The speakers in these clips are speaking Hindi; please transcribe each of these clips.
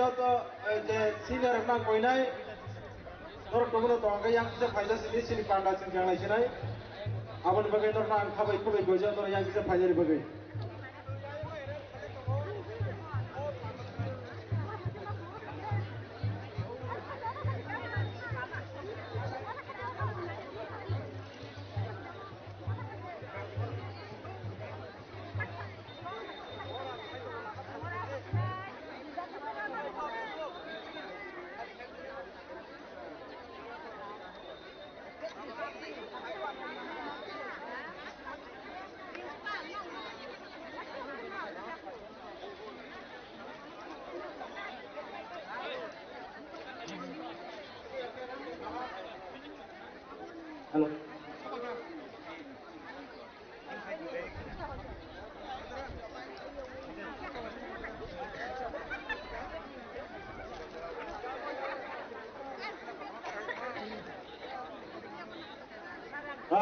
joto je senior nang koinai nor tomono to angka yang bisa faida sini panda sini jangan sinai abon bagai nor nang khabai kubai goja nor yang bisa faida di bagai halo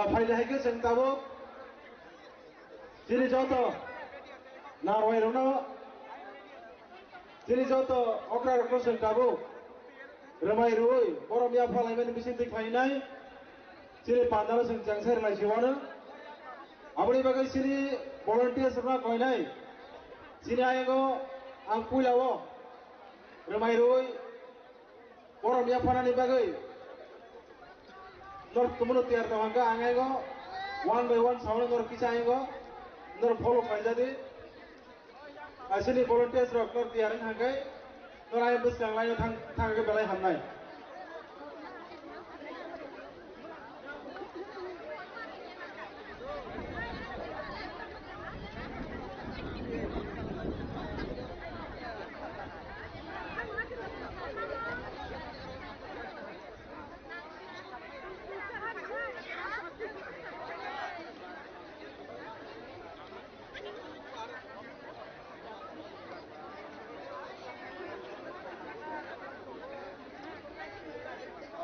फाइदा है कि जों दाबो जेरै जत नारवाय रनो जेरै जत अग्रा रखनो जों दाबो रमाय रुय बरमिया फालायमानि बिसिन दै फायनाय जेरै पान्दालो जों जांसार लायसेवानो आबनि बागै सिरि भलन्टियार्स रना कयनाय सिरि आयगो आं पुइलावो रमाय रुय बरमिया फानानि बागै नर तुमनो तैयार तो हंगा आएगो 1 by 1 साउंड नर किसा आएगो नर फॉलो फाइदा दे असली वॉलंटियर्स रख नर तैयार हंगा नर आए बस लाइन थांग के बेलाय हमनाय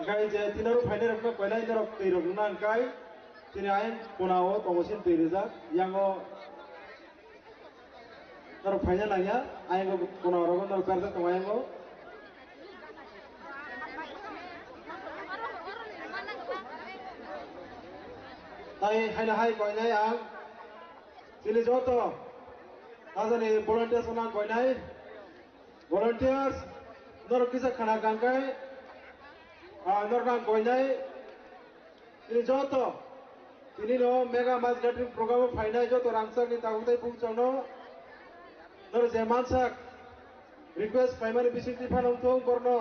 Kai je tinaru fainer rokno koilai nerok tei rokna kai tini ain punao tomosin tei rizak yango nerok fainer nanya ain go punao rokno nerok perda tomayango tai haina hai koilai ang tini joto azani volunteers na koilai volunteers nerok kisa khana kangkai नरनाम कोइनाय ini joto ini no mega mass gathering program फाइनाय joto रांसाक नि तागुदै बुंचनो नर जेमानसाक रिक्वेस्ट प्राइमारी बिसिति फानंथो बरनो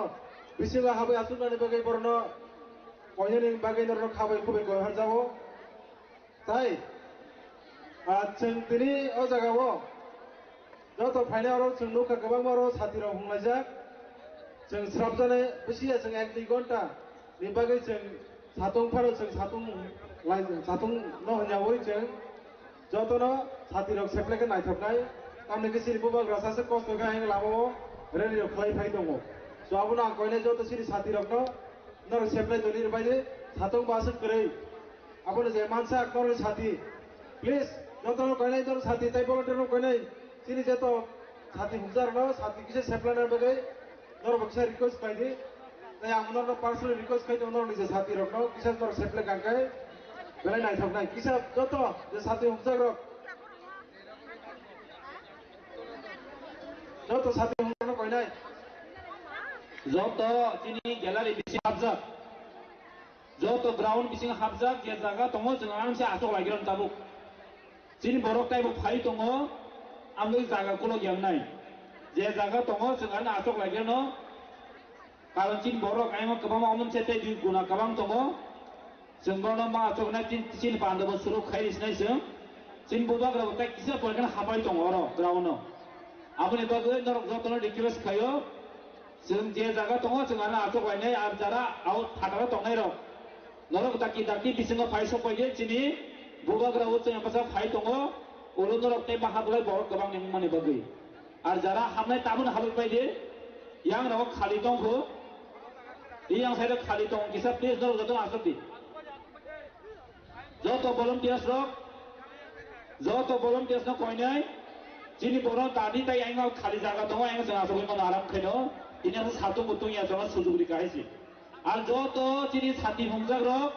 बिसिगा हाबै आसुनानि बागै बरनो कोइनानि बागै नरनो खाबै खुबै गय हरजाबो ताइ जों दिनै अ जागावो joto फाइनायरो जों नुखा गोबां मारो साथिराव हुंलायजाक जों स्राबजानाय बिसिया जों 1-2 घन्टा नि बागै जों सातुं फारो जों सातुं न हन्यावै जों जतनो साथिरक सेप्लेके नायथाबनाय तामने सिरि बुबाग्रा सासे कस्त गाय लाबो रेडि खालाय फाय दङ सो आबुना आं कयनाय जत सिरि साथिरकनो नर सेप्लाय दलिर बायदि सातुं बासो करै आबुना जे मानसा नर साथि प्लिज जतनो कयनाय दर साथि ताइ भलन्टियर कयनाय सिरि जत साथि हुजार न साथि किसे सेप्लायनार बागै नर बक्सा रिक्वेस्ट खायदि ताइ आं नर पार्सनल रिक्वेस्ट खायदि नर निजे साथि रकनो किसा नर सेप्लाय गांखाय बेलाय नायथाबनाय किसा जत जे साथि हुजार रक जत साथि हुजार कयनाय जत तिनि ग्यालारि बिसिं हाबजाक जत ग्राउन्ड बिसिं हाबजाक जे जागा दङ जों आरामसे आसक लागिरन ताबुक जिनि बरक टाइम फाइ दङ आंनि जागाखौल' गेमनाय जे जागा दङ जों आरो आसक लागिरन कारण जिनि बरक आयङो गोबां मोनसे दै गुना गोबां दङ जों बरनो मा आसकनाय जिनि बान्दोबो सुरु खायरिसनाय जों जिनि बुबाग्राबो ताइ किसा पयगन हाबाय दङ र ग्राउन्डआव आबुनि बागै नरक जतनो रिक्वेस्ट खायो जों जे जागा दङ जों आरो आसक लायनाय आरो जारा आउट थाग्रा दंनाय र नरक दाकि बिसिङाव फाइ सफैदे जिनि बुबाग्राबो जों पासा फाइ दङ उरु नरक ताइ बाहाबलाय बरक गोबां नेममानि बागै आरो जारा हाबनाय ताबुन हाबैबायदे यां रक खालि दंखो यां साइड खालि दं किसा प्लिज नरक जतनो आसक दि जत भलन्टियार्स न कयनाय Sini borong tadi tay aing khali jaga dong aing jeng asok ino aram kheno ini aku satu butung ya jangan sujuk dikasih. Al joto sini sati hungjak rok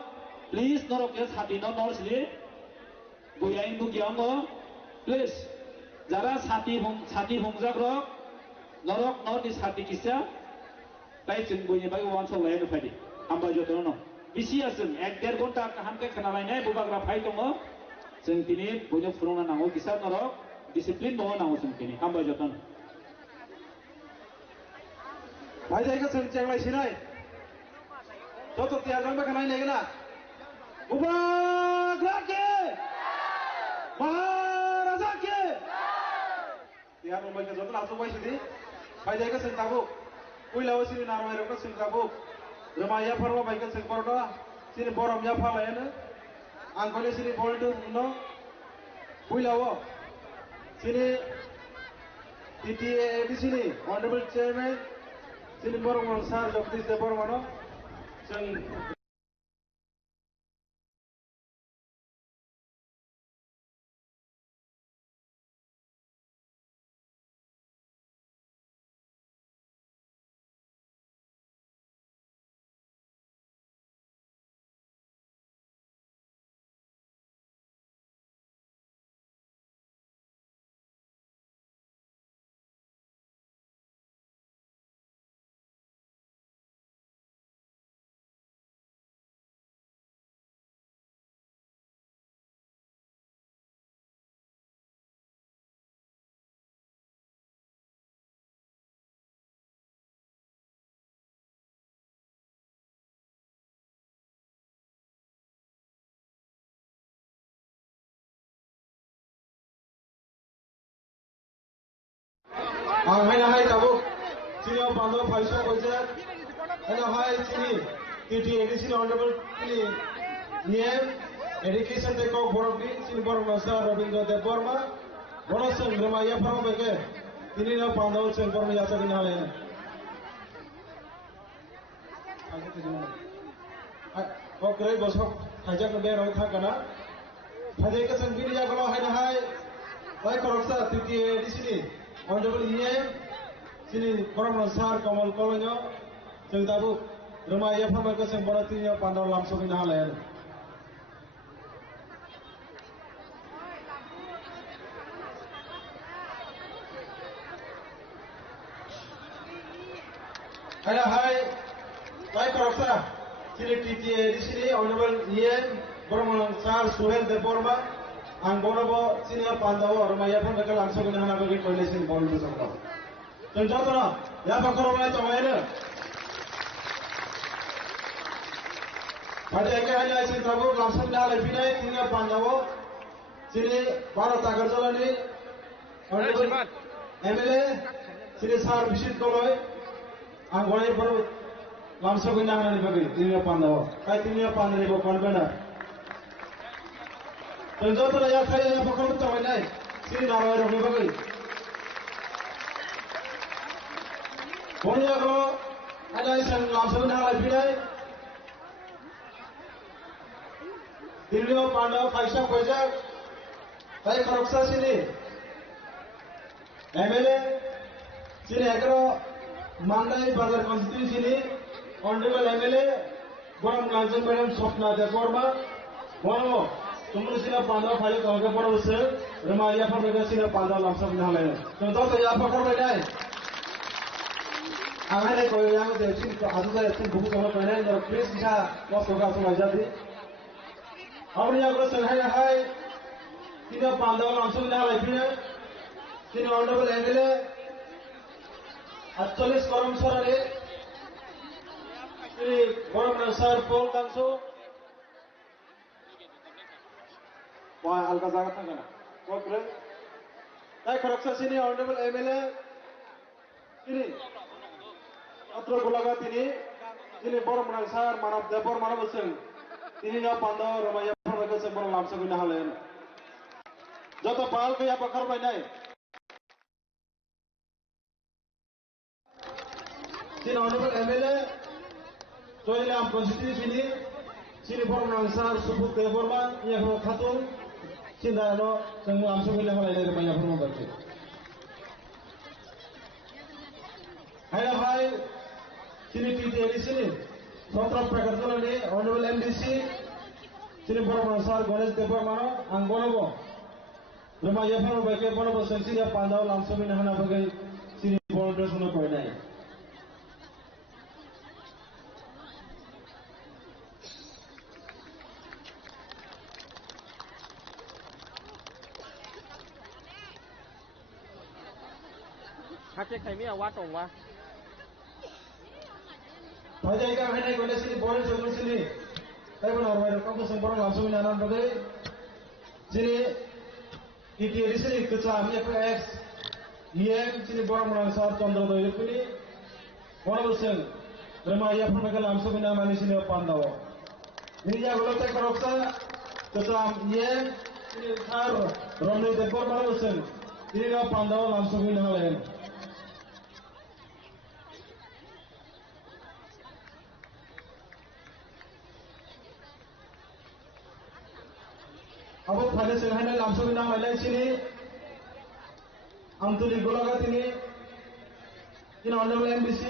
please norok ya sati no nor sini buyain bu giango please jara sati hungjak rok norok nor di sati kisah tay jeng bunya bagi wan sok lain fadi hamba joto no bisi asem ek der gonta hamke kenalainnya bubagra fai tongo jeng tini bunya furungan nango kisah norok disiplin bawa nango jeng tini hamba joto no भाई जाएगा संग चंगलाई सिनाई तो त्याग रंग में खनाई नहीं ना मुबारक के महाराजा के त्याग रंग में के जोतन आसु भाई सिद्धि भाई जाएगा संग ताबू कोई लाओ सिनी नारवाई रोका संग ताबू रमाया फरवा भाई का संग परोटा सिनी बोरम या फाला है ना आंकोले सिनी बोल्टू नो कोई लाओ सिनी TTA सिनी honourable chairman Sini borong sar Jagdish Debormano jeng hai tabuk sini pando paisa koisa hai sini TTA sini honorable sini niem education teko borokni sini borok nasa Rabindra Deborma bonaseng remaya paro beke sini na pando seng borok yasa kinale oke bosok hajak ke beroi thakana hajak ke seng biri ya kalau hai baik koroksa TTA di sini Honorable Niem, sini Korang Sar Kamal Kolonyo, jeng tabu Remaya Phamaka sing boratinya pandau langsung ina halen. Hai koroksa sini TTA di sini Honorable Niem, Korang Sar Suhel Deborma. Ang bonobo sini pandau Remaya Phamaka langsung ina hana bagi koalisi bolu besok. Contoh na, ya pakar orang itu mana? Pada akhirnya hanya sini tabur langsung dah lebih naik tinggal pandawo sini para tagar jalan ini, MLA sini sar visit koloi, anggorai baru langsung kena mana bagi tinggal pandawo, kai tinggal pandawo ini bukan benar. Contoh na ya kaya ya pakar itu mana? Sini narawai orang bagi. Bonya ko ada isang langsung na lebih naik. Dilio Pandau Kaisa Kojak, saya korupsa sini. MLA sini ekro Mandai Bazar Konstitusi sini, Honorable MLA, Boram Lansing Madam Swapna Deborma, Bono, Tumur sini Pandau Kali Kongke Bono Usir, Remaya Phamaka sini Pandau langsung na lebih. Contoh saya apa korban ini? Angane koyo yang desin asu saya sin buku sama penen dan please bisa masuk ke semua jadi. Awalnya aku sengaja hai tidak pandau langsung dah lagi ni. Sini honorable MLA 48 koram sorare. Sini koram nasar pol kanso. Wah alka jaga tengah na. Okey. Saya korupsi sini honorable MLA ini. Atro gulaga tini borom nangsar manap debor manap useng tini na pandau Remaya Phamaka sing borom lamsa guna halen joto pal ke ya pakar bai nai sini honorable MLA toile am constitution sini borom nangsar subuk deborma ya ho khatun sini no sing lamsa guna halen Remaya Phamaka hai sini TTRI sini Sotra Prakarjolani Honorable MDC sini Boromana Sar Ganesh Devarmano Angbonobo Rama Yafano Beke Bonobo Sensiri Pandao Lamsomi Nahana Bagai sini Bonobo Suno Koinai Kakek kami awak tong wa. Bajai ka hai nai Ganesh sini Bonobo Suno sini Tapi benar benar kamu sempurna Lamsomi Nahana Bagai sini TTRI sini Kecam FX IM sini Boromana Sar Chandra Doyopuni Bonobo Sen Rama Yafano Beke Lamsomi Nahana sini Pandao ini ya kalau saya korupsa Kecam IM ini Sar Romney Depor Bonobo Sen ini lah Pandao Lamsomi Nahana Abu pada sehari langsung nama lain sini, Antoni Golaga ini Honorable MDC,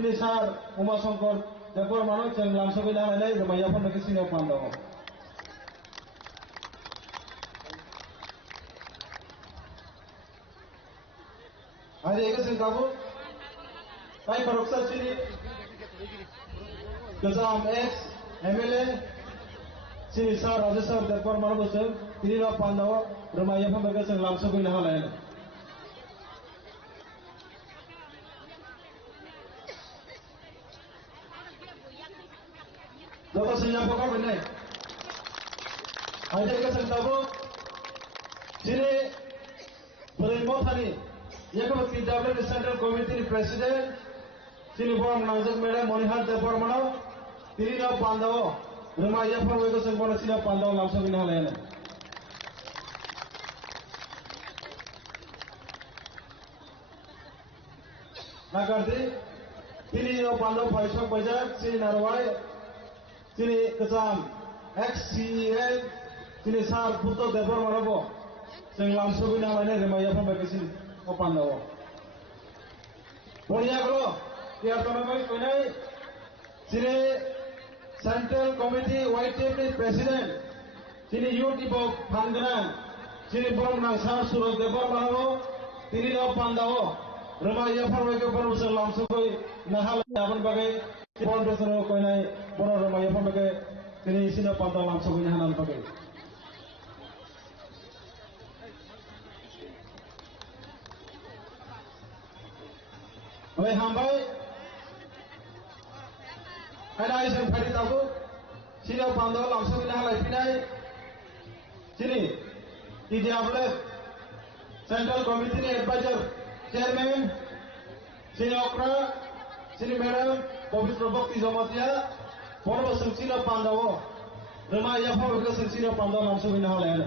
ini Sar Uma Songkor, Depor Mano, yang langsung nama lain, Remaja pun mereka sini Pandao. Hari ini singkapu, saya korupsi sini, Kecam X, MLA. Sini Sar Rajasar Depor Mano Bosel, ini lah Pandao, Remaja pun mereka sini langsung nama lain. Joko senyap apa benar? Ada yang sentabu, sini berlima tadi, ia kemudian PWD Central Committee President, sini Borong Nazar Madam Monihar Depor Mano, ini lah Pandao, Remaja pun mereka sempurna sini Pandao langsung nama lain. Nagardi, ini lah Pandao Paisok Bajar, sini Narwai. Sini Kecam XCN sini Sar Puto Depor Manobo sing langsung namanya Remaja pun bagi sini Pandao. Punya kalau tiap tahun kau sini Central Committee White Table President sini YouTube Panggilan sini Boromana Sar Surat Depor Manobo sini lo Pandao Remaja pun bagi pun sing langsung nahal jaban bagi Pon bersama kau ini Bono Remaja pun bagi ini sini Pandao langsung nahanan bagi. Oleh hambai, ada yang hari tahu sini Pandao langsung nahalan pinai sini di Diablo Central Committee Advisor Chairman sini Okra sini Madam Pavitra Bhakti Jamatia Bono Sensina Pandao Remaja pun bagi Sensina Pandao langsung nahalan.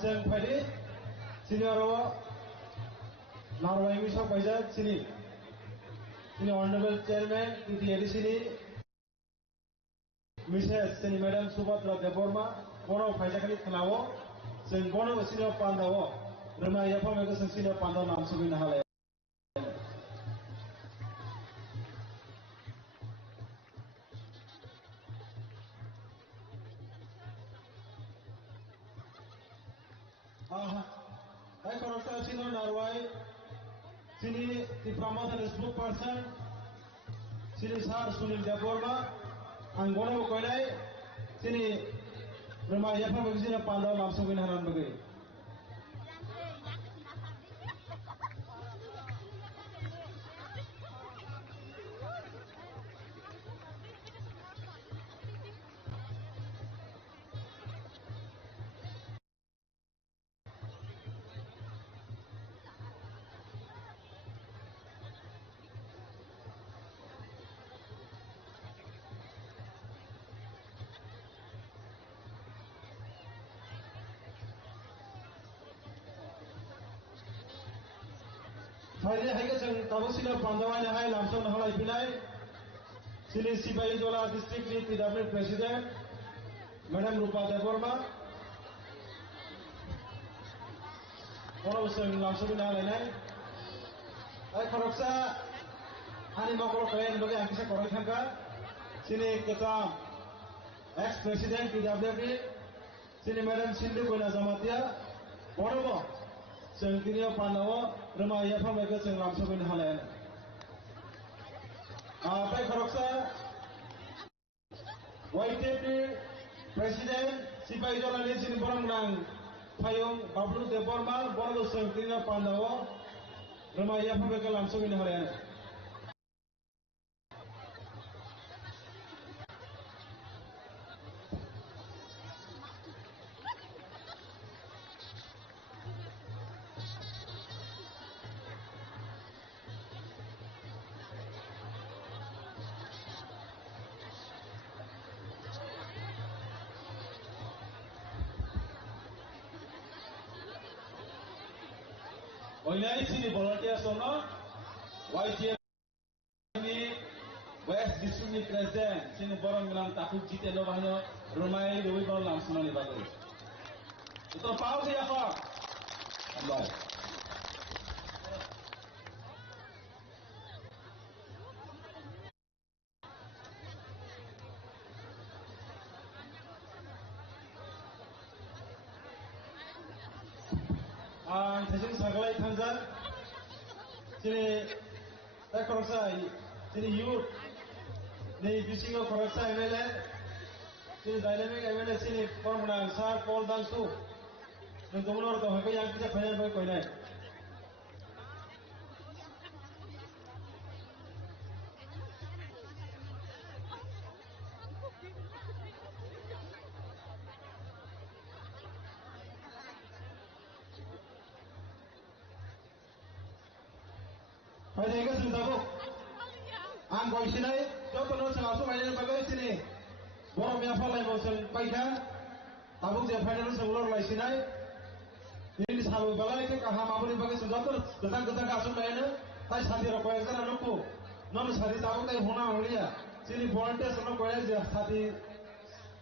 Jeng Padi, sini Arawa, Narwai Misok Bajar sini, sini Honorable Chairman TTRI sini, Mrs. sini Madam Subhadra Deborma, Bono Fajakali Kelawo, sini Bono sini Pandao, Remaja pun mereka sini Pandao langsung nahalan. Saya korupsi sini Narwai, sini di promotion spokesperson, sini Sar Sunil Deborma, Anggono Koinai, sini Remaja pun bagi sini Pandao langsung nahanan bagi. फायदे हायके जों ताबुसिना पांडवायनो हाय लामसों हालाय फिनाय सिनि सिपाहीजला डिस्ट्रिक्टनि PW प्रेसिडेंट मैडम रूपा देबबर्मा जों लामसों हालायनाय ay koroksa ani makro kayan bagi angkisa korok thangka sini ketam ex president PWD sini madam Sindu Koina Jamatia borobo जों दिनै पानाव रमाया फामैखौ जों लामसों हालाय आमफ्राय खरकसा वाइटेपनि प्रेसिडेंट सिपाहीजलानि सिनि बरंनां फायं बाबलु देबबर्मा बरोबो जों दिनै पानाव रमाया फामैखौ लामसों हालाय Oinai sini volunteers ono YTF ni West District ni President sini borong bilang takut jite no bahno rumai dewi borong langsung ni bagai. Itu pau dia apa? Allah. Tejeng sagalai tangjan sini koroksa sini youth ni bisingo koroksa MLA sini dynamic MLA sini formula sar Paul Dansu nunggumunor to hakai yang kita banyak bagai koinai Pada ini sudah bu, angkoi sini, jauh terus langsung aja bagai sini, borong yang apa lagi bosan baiknya, tabung siapa yang sebelum lagi sini, ini selalu balai ke kaham apa ni bagai sudah terus, tentang kasus lainnya, tapi sandi rokok yang sana lupa, non sandi tabung tapi hona holiya, sini volunteer semua kau yang jadi sandi,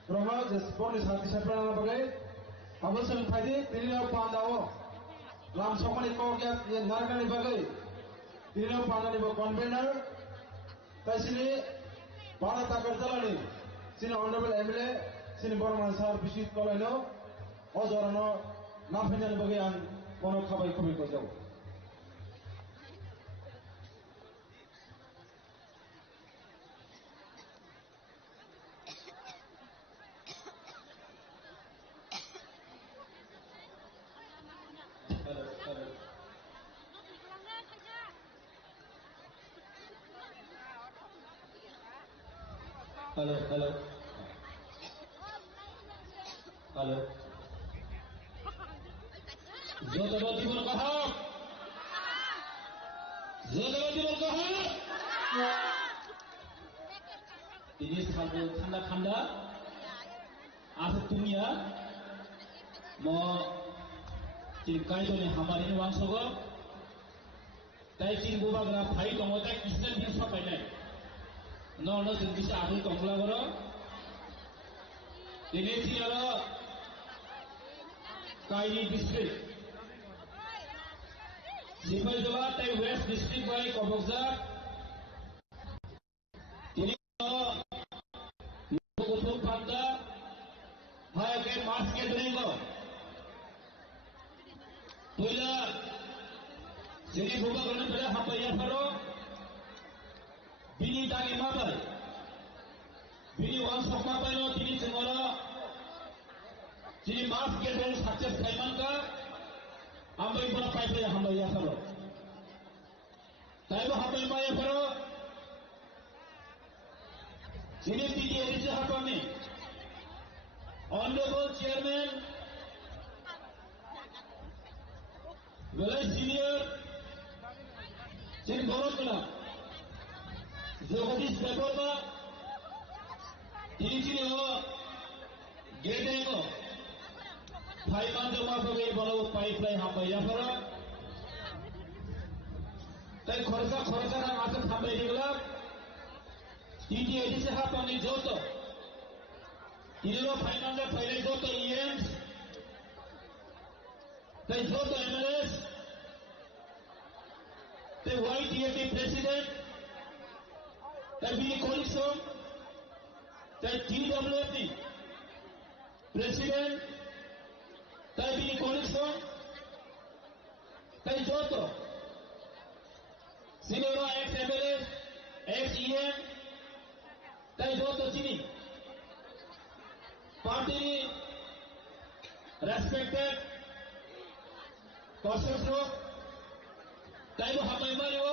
rumah jadi borong sandi siapa yang bagai, tabung sen tadi, ini apa pandawa, langsung ni kau yang narga ni bagai. Ini pandan ibu convener, tapi sini para takar jalan ini, sini honorable MLA, sini borong ansar bisit kalau ini, orang nafian bagian kono kabai kabai kau jauh. Halo. Zodara Timur Kahab. Ini sahaja tanda-tanda. Asal dunia mau cikai tu ni hamar ini wang sogo. Tapi ciri buah gerak hai tunggu tak kisah ni siapa ini? Nono sendiri aku tunggu lagi. Ini siapa? Kaini district. Sifai Jala tai West district by Kobokzak. Ini Kutuk Panda. Hai ke mas ke dulu. Tuila. Jadi buka kerana pada apa yang baru. Bini tadi mabar. Bini wan sokma paino bini cengora. Jadi mas ke dulu success kaiman ka. Hambai pun apa itu yang hambai ya baru. Tapi hambai maya baru. Sini tinggi orisi apa ni? Honorable Chairman, Village Senior, Sini Borokula, Jogadish Deborma, Sini Gede ko, Paiman Joma Bagai Balau Pipeline Hambai Yafara, তাই খরচা না আছে থামে এগুলা ইডি এডিসি হাপানি যত ইডিও ফাইনান্সে ফাইলে যত ইএম তাই যত এমএলএস তাই ওয়াইটিএটি প্রেসিডেন্ট তাই বিলি কলিকশন তাই টিডব্লিউএফটি প্রেসিডেন্ট তাই বিলি কলিকশন তাই যত সিনিয়র এক্স এমএলএস এক্স ইএম তাই যত চিনি পার্টি রেসপেক্টেড কনসেপ্ট তাই হামাই মারিও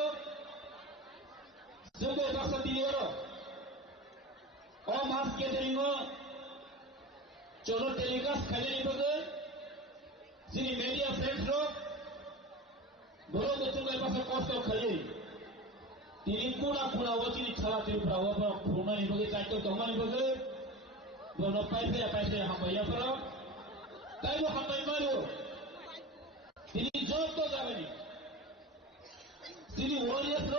जोंबो बासा दिलियो मास गेदेरिंग चलो टेलिकास्ट खाली बगे सिनी मीडिया फ्रेंड्स बड़ो बच्चों के पास कष्ट खाली तिनी कोना वचिनी छाला तिफ्रा व फुनानि बगे चाइतो तमानि बगे बनो पाइसे हामैया पर ताइबो हामै मारियो तिनी जब तो जाबेनि तिनी warriors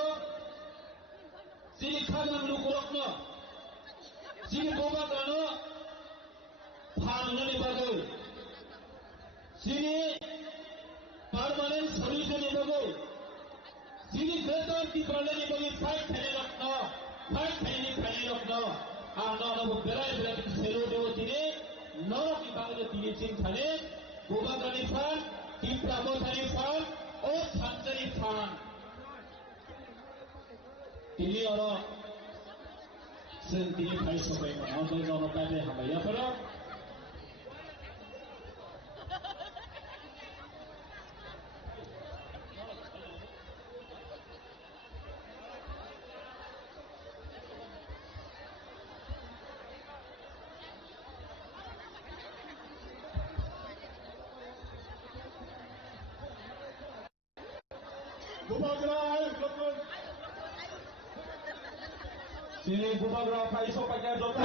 Sini kagam lukurokno, sini boba kano, phangani bagai, sini permanent solution ni bagai, sini better people ni bagai fight thani lokno, ano berai selo dewo tini, noro ki bagai tini sing thani, boba kani fan, kipramo thani fan, thantari fan. Ini orang sendiri kali sampai mana orang pada hamil ya pernah. Sini Bupagro Faiso pakai dokter.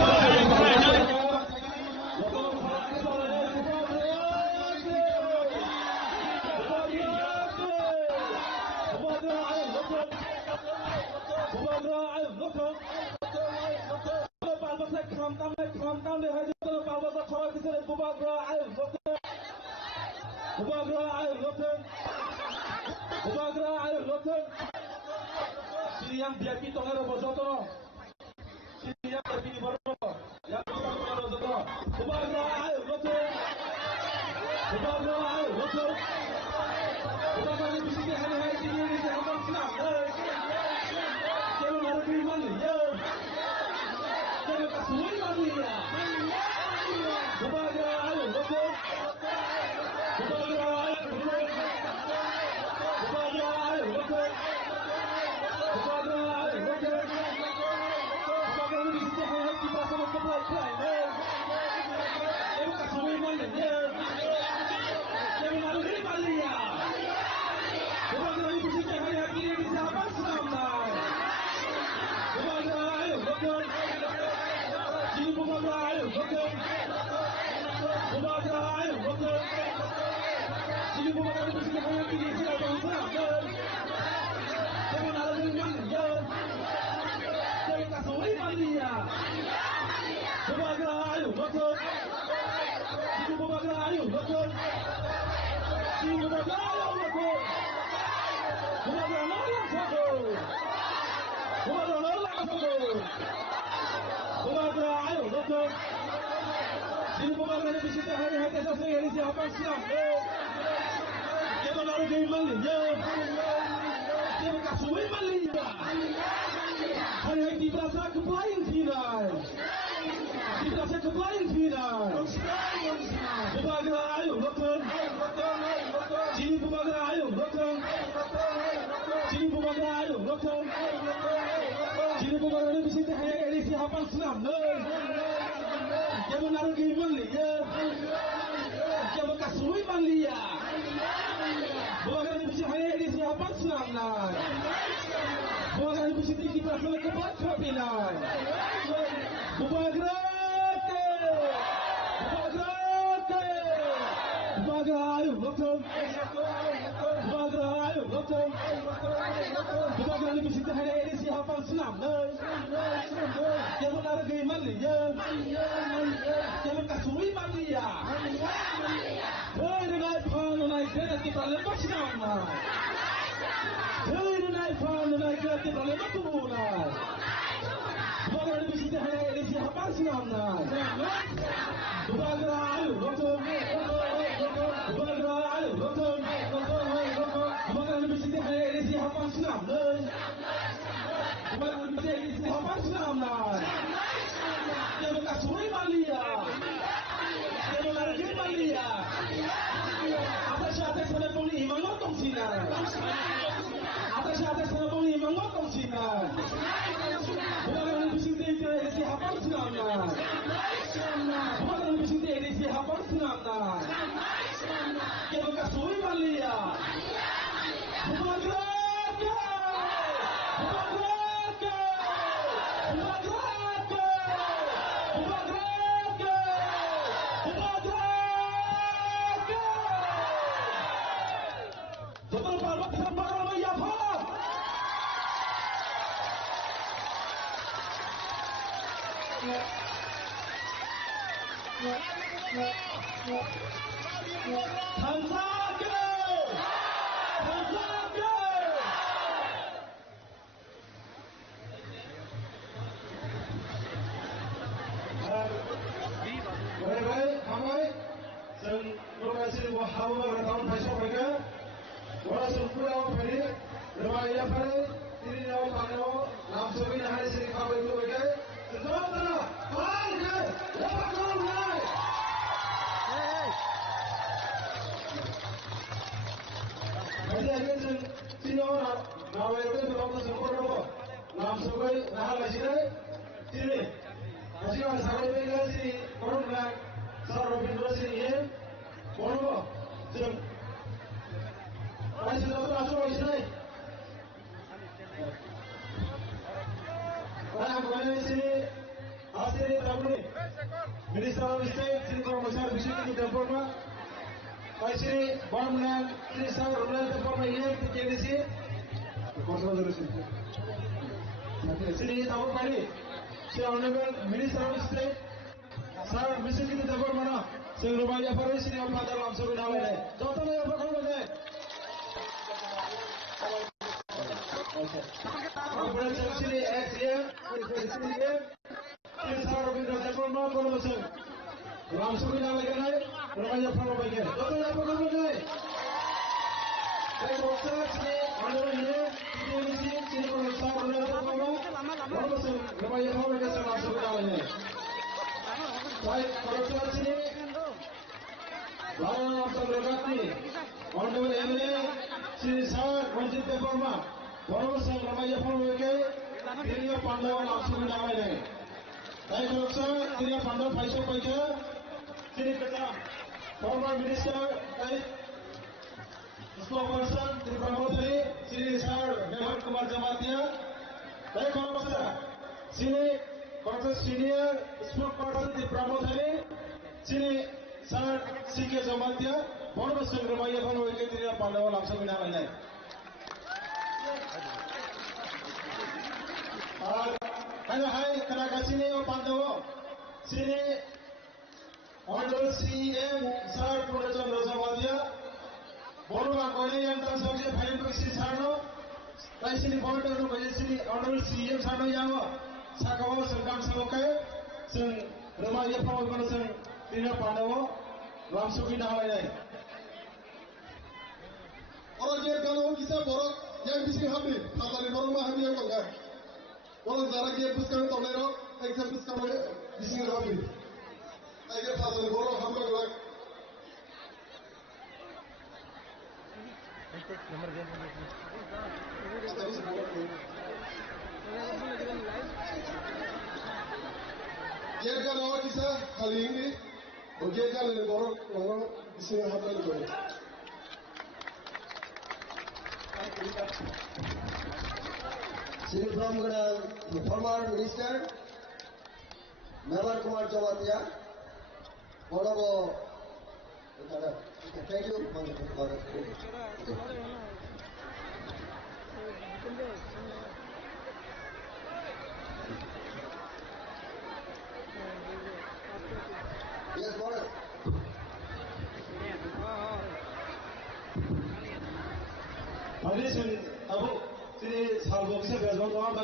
Yang biaki tongero bojoto. Yang berbini baru, yang baru betul. Kebahagiaan ayo betul. Kebahagiaan ayo betul. Kebahagiaan di sini hari ini siapa senang? Jangan malu firman ya. Jangan kasih mani ya. Kebahagiaan ayo betul. Kebahagiaan ayo betul. Kebahagiaan ayo betul. Kebahagiaan ayo betul. Ayo, senam nơi yang menarik di Malaysia yang kasui Malaysia dengan panu naik kereta kita lepas senam naik panu naik kereta kita lepas tu bukan di sini hanya di siapa senam bukan gerai betul bukan di sini hanya di siapa senam bukan di siapa senam yang kasui Malaysia yang menarik di Malaysia atas atas sana pun imam ngotong sini atas sana pun imam ngotong sini bukan di sini di siapa senam bukan di sini di siapa senam yang kasui Malaysia bukan Minister of State, Sri Komisar Bishop Department, by Sri Barmland, Sri Sir Ronald Department here to KDC, Sri Tamu Padi, Sri Honorable Minister of State, Sir Bishop Department, Sri Romaya Paris, Sri Father Lamsu Navale, Dr. Yapakole. Operation Sri XM, Sri Sir Robin Department, Promotion. Langsung kita lagi Romanya Palo bagian. Betul apa kamu ni? Saya dokter sini, anda ini, sini perusahaan Romanya Palo. Promotion Romanya Palo kita langsung kita lagi. Saya dokter sini, lawan langsung berkat ni. Anda ini, sini saya Ranjit Department. Promotion Romanya Palo bagian. Ini pandangan langsung kita lagi. Saya dokter sini pandangan Faisal bagian. Sini kita, former minister, spokesperson, Sri Pramodari, Sri Sir Mehar Kumar Jamatia, baik kalau sini Congress senior spokesperson Sri Pramodari, sini Sir C.K. Jamatia, bonus Romaya Palo bagian tidak Pandawa langsung menang. Hai, kenapa sini Pandawa, sini Honorable CM Sir Purnachandra Jamatia, Boruga Kone yang tersebut Fayin Peksi Sarno, Rai sini Boruga Kone sini Honorable CM Sarno yang Sakawa Sengkam Semokai, Seng Romaya Palo Kone Seng Tina Pandawa, langsung kita halai. Orang dia kalau kita borok yang bising habis, kalau borok mah habis yang enggak. Orang jarak dia buskan tolero, eksa buskan bising habis. Agar pasal borok hamka gelak. Dia kan awak kita kali ini, dia kan le borok bising hamka gelak. Sri Pramodari, the former minister, Mehar Kumar Jamatia. Honorable, thank you.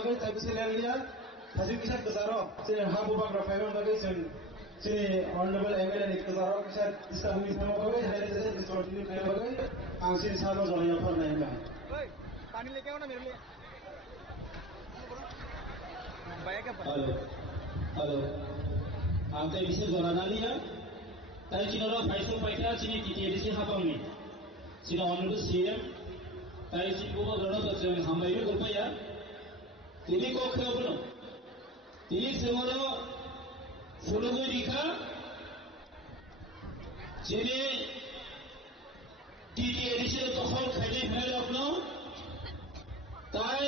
bagai tapi selain dia hasil kisah kesaro sini habu bagra fayon bagai sini honorable MLA ni kesaro kisah disabui sama bagai hari ini discontinue kaya bagai angsin sama zonya पर नहीं है पानी लेके आओ ना मेरे लिए हेलो हेलो आमते विशेष गणना लिया ताई चिनोरा फाइसो पाइटा चिनी टीटीएडीसी हापांगनि चिनो ऑनरेबल सीएम ताई चिनबो गणना तो जों हामबायनो गोपाया तिनि को खेवनो तिनि सेमरो फुलगो रिखा चिनि टीटीएडीसी दखल खायनाय फेरनो ताई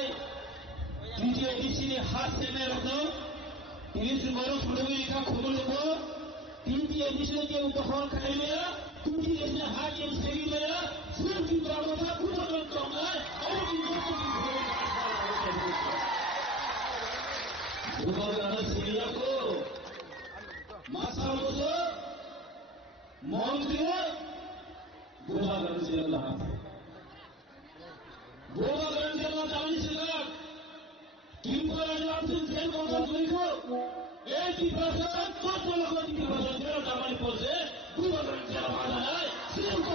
टीटीएडीसी नि हात सेनाय रखनो तिनि सेमरो फुलगो रिखा खुमलबो टीटीएडीसी के दखल खायनाया टीटीएडीसी हात के सेगिनाया सुरति प्रावधा कुमरन करनाय और बुबागाना सिरिया को मासा बोलो मंत्री बुबागाना सिरिया लहा बुबागाना सिरिया जानी सिरिया किंपर जान से को देखो एक ही भाषा को बोलो की भाषा तेरा जानी पोसे बुबागाना सिरिया भाषा है सिर्फ को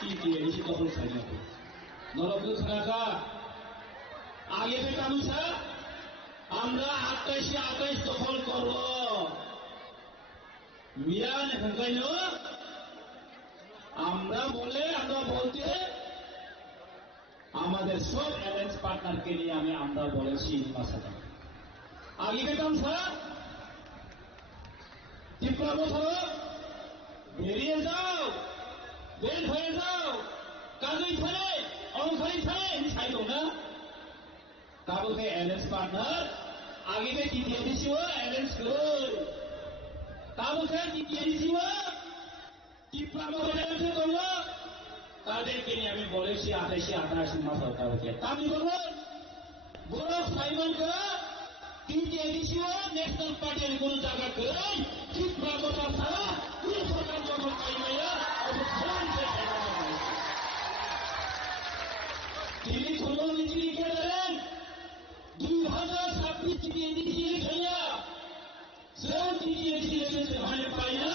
टीटीएडीसी को बोल सकते हैं नरक खाना आगे पे काम था আমরা 28 দখল করব মিয়ান হঙ্গাইনো আমরা বলতে আমাদের সব অ্যালায়েন্স পার্টনারকে নিয়ে আমরা বলেছি ভাষাটা আগে पे काम था ত্রিপুরা বছর বেরিয়ে যাও বের হয়ে যাও কাজই ফেলে অংশই ফেলে ছাই না काबू के एलएस पार्टनर आगे के टीटीएडीसी वो एलएस करो काबू के टीटीएडीसी वो टीप्रामा एलएस करो तादेर के लिए हमें बोले सी आते मास होता है तामी बोलो साइमन का टीटीएडीसी वो नेशनल पार्टी ने कोनो जगह करो टीप्रामा का सारा पूरे सरकार को बताई मैया और ध्यान से दिल्ली खोलो नीति के दौरान 2026 टीटीएडीसी लिखिया स्वयं टीटीएडीसी से भाने पाइना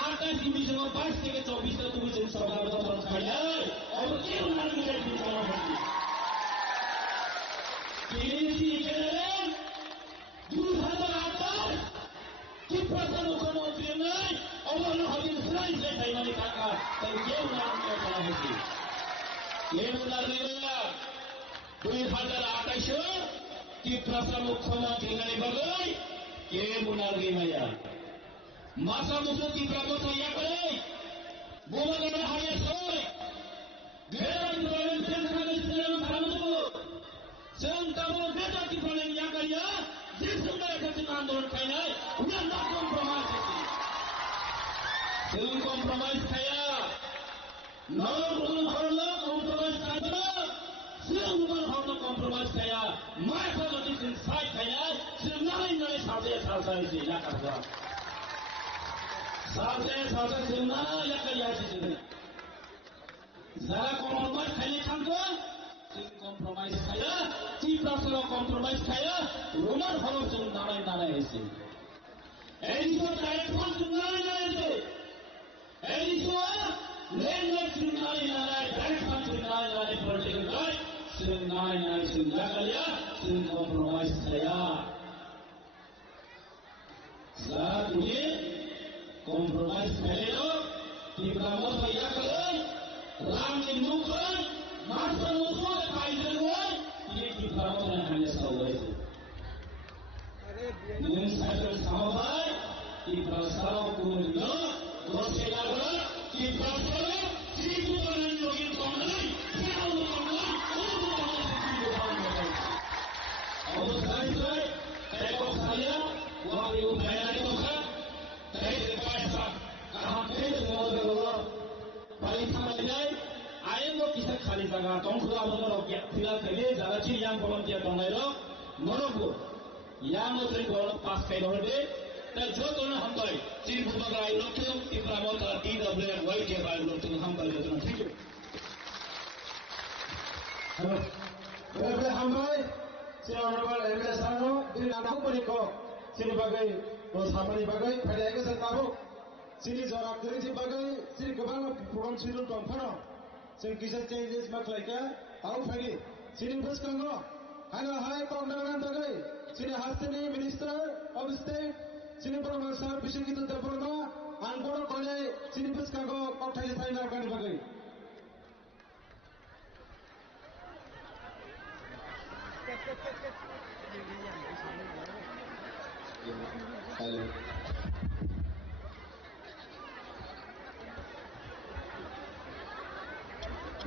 28 डिवीजन में 22 থেকে 24 तक डिवीजन सरकार का तरफ खाया और क्यों ना मिले डिवीजन में टीटीएडीसी के 2028 की प्रथम मुख्यमंत्री ने और हबीब सराय से थाईमानी काका तो क्यों ना मिले करा होगी ये मुद्दा रहेगा 2028 की प्रथम मुख्यमंत्री ने बगै के मुनारगी मैया मासा मुसो की प्रमुख या करे बोलगढ़ हाय सोय घेरा इंद्रन सेंट्रल स्टेडियम थामुतो सेन तबो बेटा की प्रणे या करिया जिसने एकति आंदोलन खाइनाय उना ना कॉम्प्रोमाइज सेन कॉम्प्रोमाइज खाया नौ गुण हरलो कॉम्प्रोमाइज खाया सिर्फ उन्होंने कॉम्प्रोमाइज किया मैं तो नदी से साइड किया सिर्फ नहीं साथे से ना करता साथे से ना या किया चीज़ जरा कॉम्प्रोमाइज खाने खानको सिर्फ कॉम्प्रोमाइज किया चीफ रास्ता कॉम्प्रोमाइज किया रोमन हरों से नाराय ऐसे ऐसे डायरेक्ट फंड नाराय ऐसे ऐसे लैंडलाइन सुनाई नाराय डायरेक्ट फंड नाराय political right Senang kalian, sen kompromis saya. Saat ini kompromis saya di belakang saya kalian, ramai nukan, masa musuh kaitan kalian, ini di belakang hanya sahaja itu. Dengan saya sahabat di belakang kumpulan, dosa lagi di belakang, itu orang yang konai, और साइड से टेको खाया वहां भी वो मैंने तो खा तेरे पैसा कहां थे वो लोग पानी समझ जाए आए वो किसे खाली जगह तो खुदा बंद हो गया फिलहाल पहले जगह चीज यहाँ volunteer करने लो मरोगो यहाँ मुझे बोलो पास कर हो दे तो जो दोनों हम तो चीज बुला गए लोग तो इब्राहिम और TWR वाई के बारे में लोग तो हम कर लेते हैं ठीक है Bebe hambai, sini orang orang lebih sano, ini anak mereka, sini bagai, bos hambai bagai, pada yang sentabu, sini jarak dari sini bagai, sini kebang program sini tumpano, sini kisah changes mak lagi, tahu pagi, sini bos kanggo, hanya hai pengundangan bagai, sini hasilnya minister of state, sini program sar bising kita terperma, angkor kolej, sini bos kanggo, kau thai thai nak kani bagai. Halo.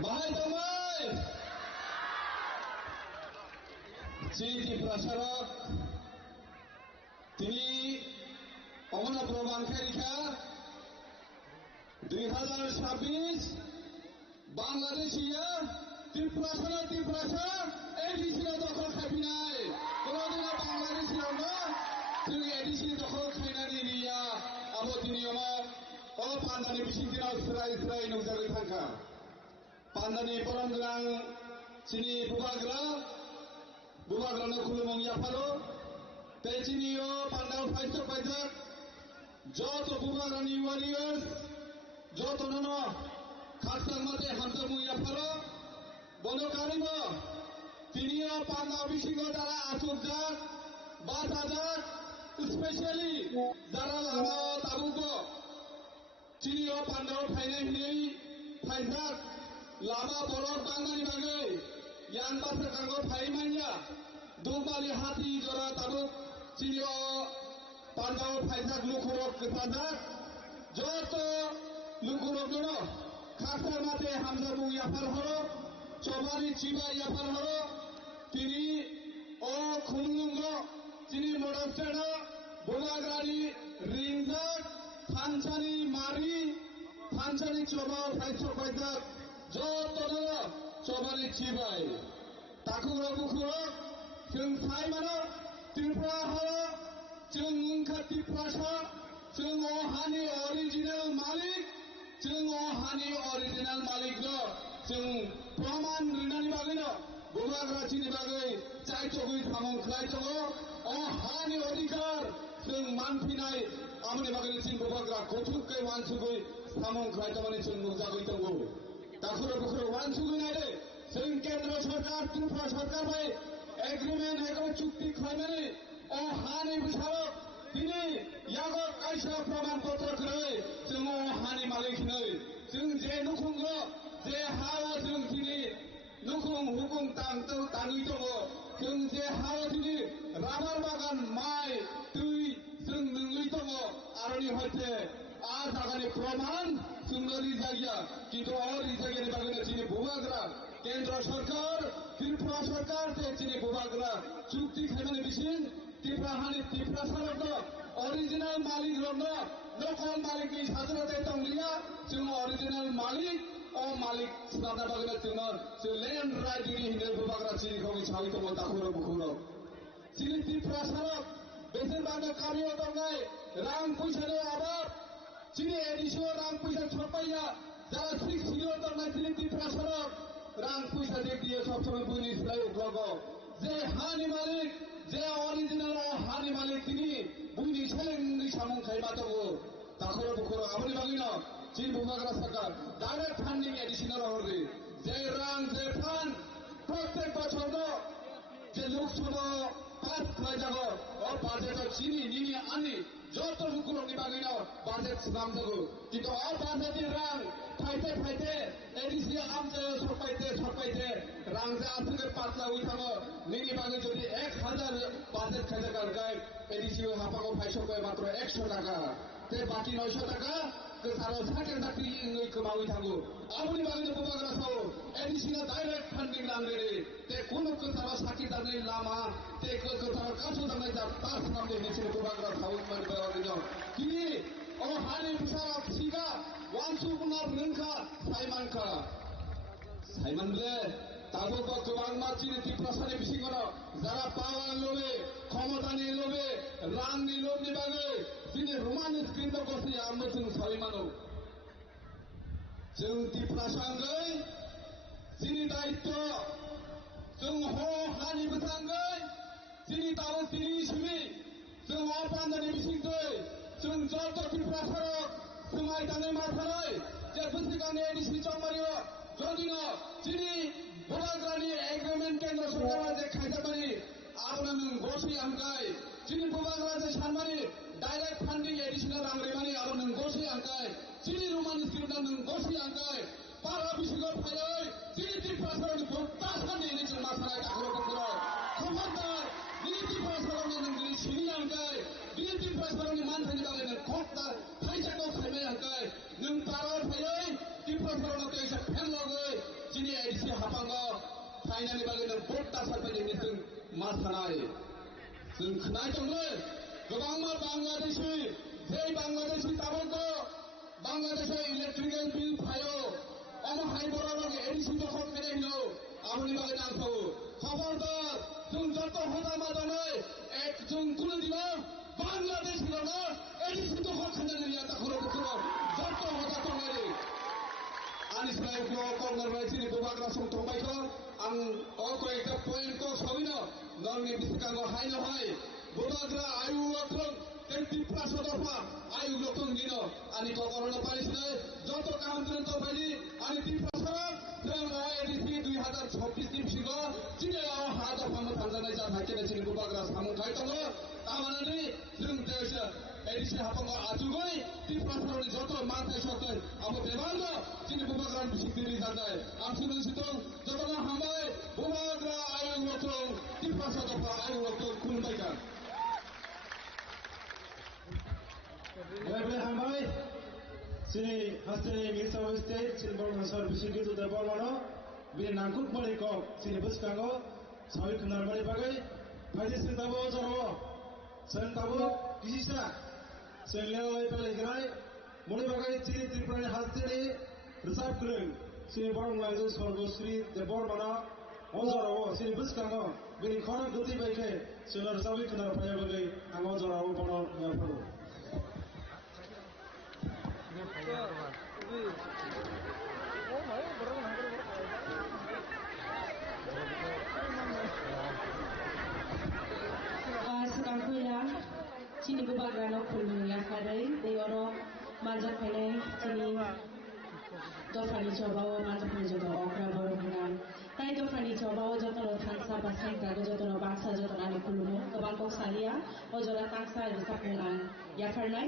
Mahal damai. Sini prasarat. Tini Omana Program Kerika 2026 Bangladesia Tiprasa edisi dokol kabinai. Kalau dengan Bangladesia जों एडिसि दखल खायनानै रिया आबो दिनियाव पान्डानि बिसिंथिनाव स्राय नुजागै थांखा पान्डानि परमग्रां चिनि बुबाग्रानो खुलुमं याफालो ते चिनियो पान्डाव फाइसो फाइजाक जत बुबाग्रानि वारियर्स जत ननो खाकसां माते हामजामु याफालो बनो कारिबो तिनियो पान्डाव बिसिंगो Dara आसुरजाक बासाजाक Especially Zara Lama Tabuko Chiniyo Pandao Paine Hini Paisak Lama Borok Bangani Bagai Yang Pasar Kango Paimanya Dumbali Hati Jora Tabuk Chiniyo Pandao Paisak Lukurok Kepadak Joto Lukurok Jono Kasar Mate Hamza Bung Yapar Horo Chobari Chiba Yapar Horo Tini O Khungungo Chini Modastana Bumagrani Rinzak Panchani Mari Panchani Chobal Paiso Paisak Jotono Chobali Chibai Takuro Bukuro Chung Saimano Tripura Horo Chung Unka Tiprasa Chung Ohani Original Malik Chung Ohani Original Malik Lo Chung Praman Rinani Bagino Bumagra Chini Bagai Chai Chogui Thamong Klai Chogo Ohani Odikar जों मानफिनाय आमनि बागै जों बुबाग्रा गथुकै वानसुगै सामं खायथामानि जों नुजागै दंगौ दाखुरो बुखुरो वानसुगै नायदे जों केन्द्र सरकार त्रिपुरा सरकार बाय एग्रीमेन्ट एगो चुक्ति खालामनानै हानि बिसारक दिनै यागो कायसा प्रमाण पत्र खरै जों हानि मालिकनै जों जे नुखुंगो जे हावा जों दिनै नुखुं हुकुं तांतौ ताङै दङ जों जे हावा दिनै राबार बागान माइ दै जों नोङै दङ आरनि हयते जागानि प्रमाण जोंनो रिजागिया किन्तु रिजागियानि बागैनो दिनै बुबाग्रा केन्द्र सरकार त्रिपुरा सरकार जे दिनै बुबाग्रा चुक्ति खालामनानै बिसिं त्रिपुरा हानि त्रिपुरा सरकारनो अरिजिनेल मालिक रनो नकल मालिकनि साजोनाय दंलिया जों अरिजिनेल मालिक मालिक सादा बागैनो जों लेन्ड राइट दिनै हिन्दो बुबाग्रा दिनैखौ हिसाबै दङ दाखुरो बुखुरो दिनै त्रिपुरा सरकार बेसेन बानो कार्य दंनाय रां फैसानि अभाब दिनै एडिसियाव रां फैसा सफैया যারা 6 সিনিয়র দंनाय दिनै त्रिपुरा सरकार रां फैसा देखिए सब समय बुनि फ्लाइ उग्लगो जे हानि मालिक जे अरिजिनेल हानि मालिक दिनै बुनि सेलेंनि सामं खायबा दङ दाखुरो बुखुरो आबनि बागैनो जिन बुबाग्रा सरकार डाइरेक्ट फान्डिं एडिशनाल हरदि जे रां जे फान्ड प्रत्येक बছরनो যে লোকসভা পাস খাই যাব বাজেট চিনি নিনি আনি যত লুকুরনি বাগিনো বাজেট নাম দেব কিন্তু বাজেট রাং ফাইতে ফাইতে এডিসি আমতে সরপাইতে রাং যে আসলে পাতলা হই থাকো নিনি বাগে যদি 1000 বাজেট খাইতে গায় এডিসি হাফাগো ফাইসো কয় মাত্র 100 টাকা তে বাকি 900 টাকা তে সারা সাকের চাকরি ইংই কমাই থাকো আপনি বাগে বুবাগ্রা সাও এডিসি না ডাইরেক্ট ফান্ডিং নামরে তে কোন কথা সাকি দানে লামা তে কথা কাছো দানে যা পাস নামে হেছে বুবাগ্রা সাও মানে বাগে কি ও হানি বিসারা ঠিকা ওয়ানসু কুনার রেনখা সাইমানলে তাবো গোবাং মাছিনি ত্রিপ্রাসানি বিসিগনো যারা পাওয়ার লোভে ক্ষমতানি লোভে রাংনি লোভনি বাগে তিনি রোমানি স্ক্রিন করছি আমরা जों সাইমানো जों ত্রিপ্রাসাঙ্গै যিনি দায়িত্ব जों हानिबो थांगोन दिनै दाबो दिनै सुबि जों पान्जानि बिसिंदै जों जत त्रिपुराफोराव समाय थानाय माथारै जे बोसोरगानि एडिसि चौमारियो जदिनो दिनै बबाग्रानि एग्रिमेन्ट केन्द्र सरकारा जे खायजाबारि आरो नों गसि आंगाय दिनै बबाग्रा जे सानमारि डाइरेक्ट फान्डिं एडिसनेल रांग्रेमानि आरो नों गसि आंगाय दिनै रमानि स्क्रिप्टआ नों गसि आंगाय पारा बिसिंगाव फायै दिनै त्रिपुराफोरावनि बत्ता साननि जों माथाराय दाखोराव दाखोराव खबरदार दिनै त्रिपुराफोरावनो नों दिनै सिनि आंगाय दिनै त्रिपुराफोरावनि मानथायनि बागै नों खबदार फाइजाखौ खायबाय आंगाय नों पारा फायै त्रिपुराफोरावनो कैसा फेन लगै दिनै एडिसि हापांगो फाइनानि बागै नों बत्ता सानबायनि जों माथाराय जों खोनाय दङो गोबां बांलादेशि जे बांलादेशि दाबोखौ बांलादेशआव इलेक्ट्रिकेल बिल फायो अम हाइबरालागे एडिसि दखल खायनो आबनि बागै नांगौ खबरदार जों जत हदा मादानै एक जों कुनु दिनो बांलादेशिनो एडिसि दखल खायनो या दाखरो दाखरो जत हदा दङै आनिस्राय को कॉर्नर सिरि बबाग्रा सं थंबायखौ आं अको एकटा पॉइंट को सबिनो नरनि बिसिकांगो हायनो हाय बबाग्रा आयु अथं तेंति प्रासदफा आयु लथं दिनो आनि को करनो पारिसनै जत काम जन तो बायदि आनि त्रिप्रासरम जों एडिसि 2026 नि फिगो जिल्लायाव हा दफा मोथांजानाय जाथायकेने सिरि बबाग्रा सामुंथाय दङ तामानानि जों देश एडिसि हापांगो आजुगै त्रिप्रासरनि जत मानथाय सतै आबो बेबारनो दिनै बबाग्रा बिसिकनि जानाय आं सुनसिदों जतनो हामबाय बबाग्रा आयु लथं त्रिप्रासदफा आयु लथं खुलुमबायगोन Bye hambai sini hasini Minnesota State sini Borno Service gitu da Borno bi nangkuk mari ko sini buskango sawi kenar mari bagai bagai sini tabo joro sen tabo kisisa sen lewai pelai gerai mari bagai sini Tripura hasini reserve kering sini Borno lagi sorgo sri de Borno ojoro sini buskango bi khona guti bagai sini sawi kenar paya bagai ang ojoro Borno ngapuru Sekarang kuya, sini bubagano kulnya kadai, deono majak pene sini dofani cobawa majak pene jodoh okra baru bulan. Tai dofani cobawa jodoh tangsa pasang kago jodoh bangsa jodoh ane kulumu, kebangkok salia, ojola tangsa bisa pulang. Ya karena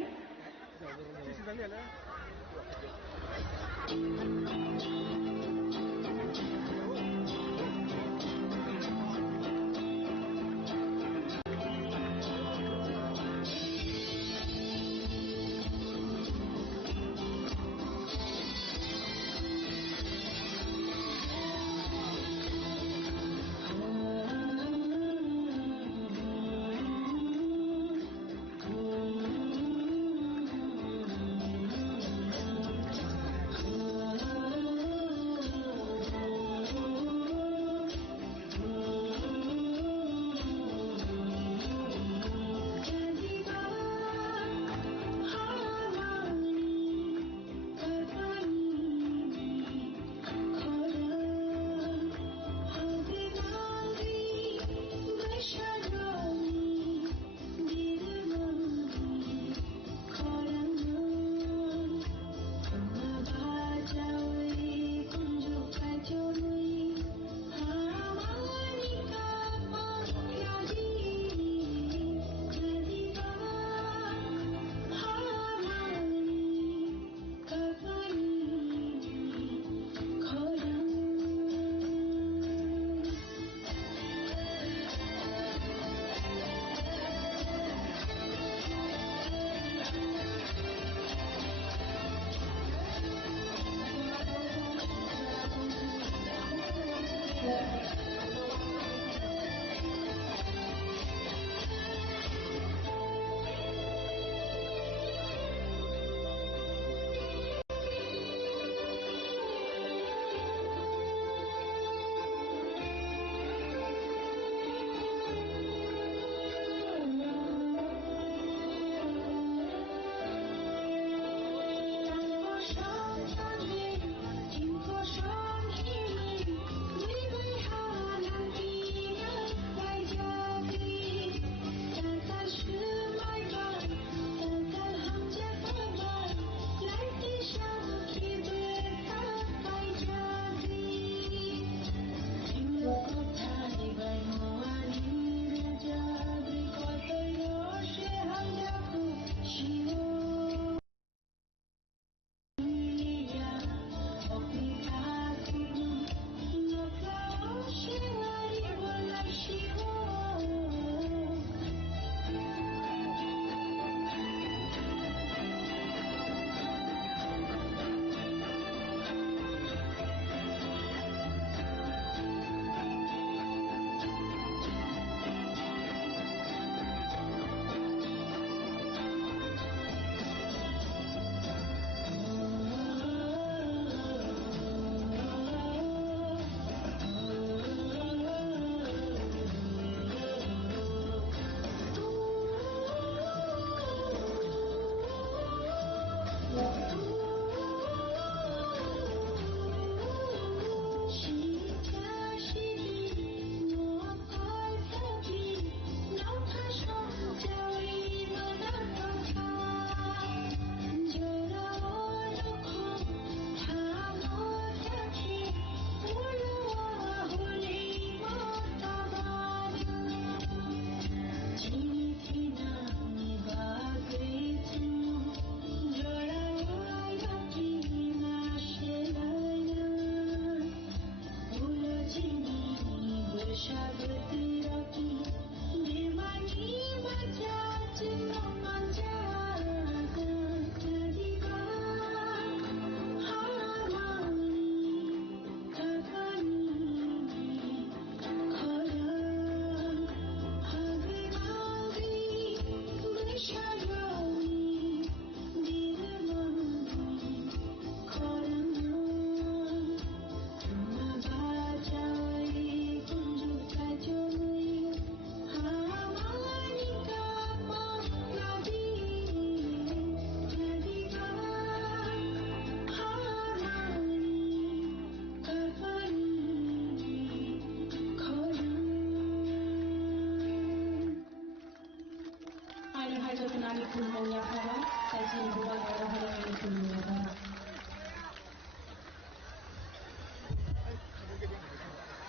ani kulmonya para taisi buat orang orang ani kulmonya para.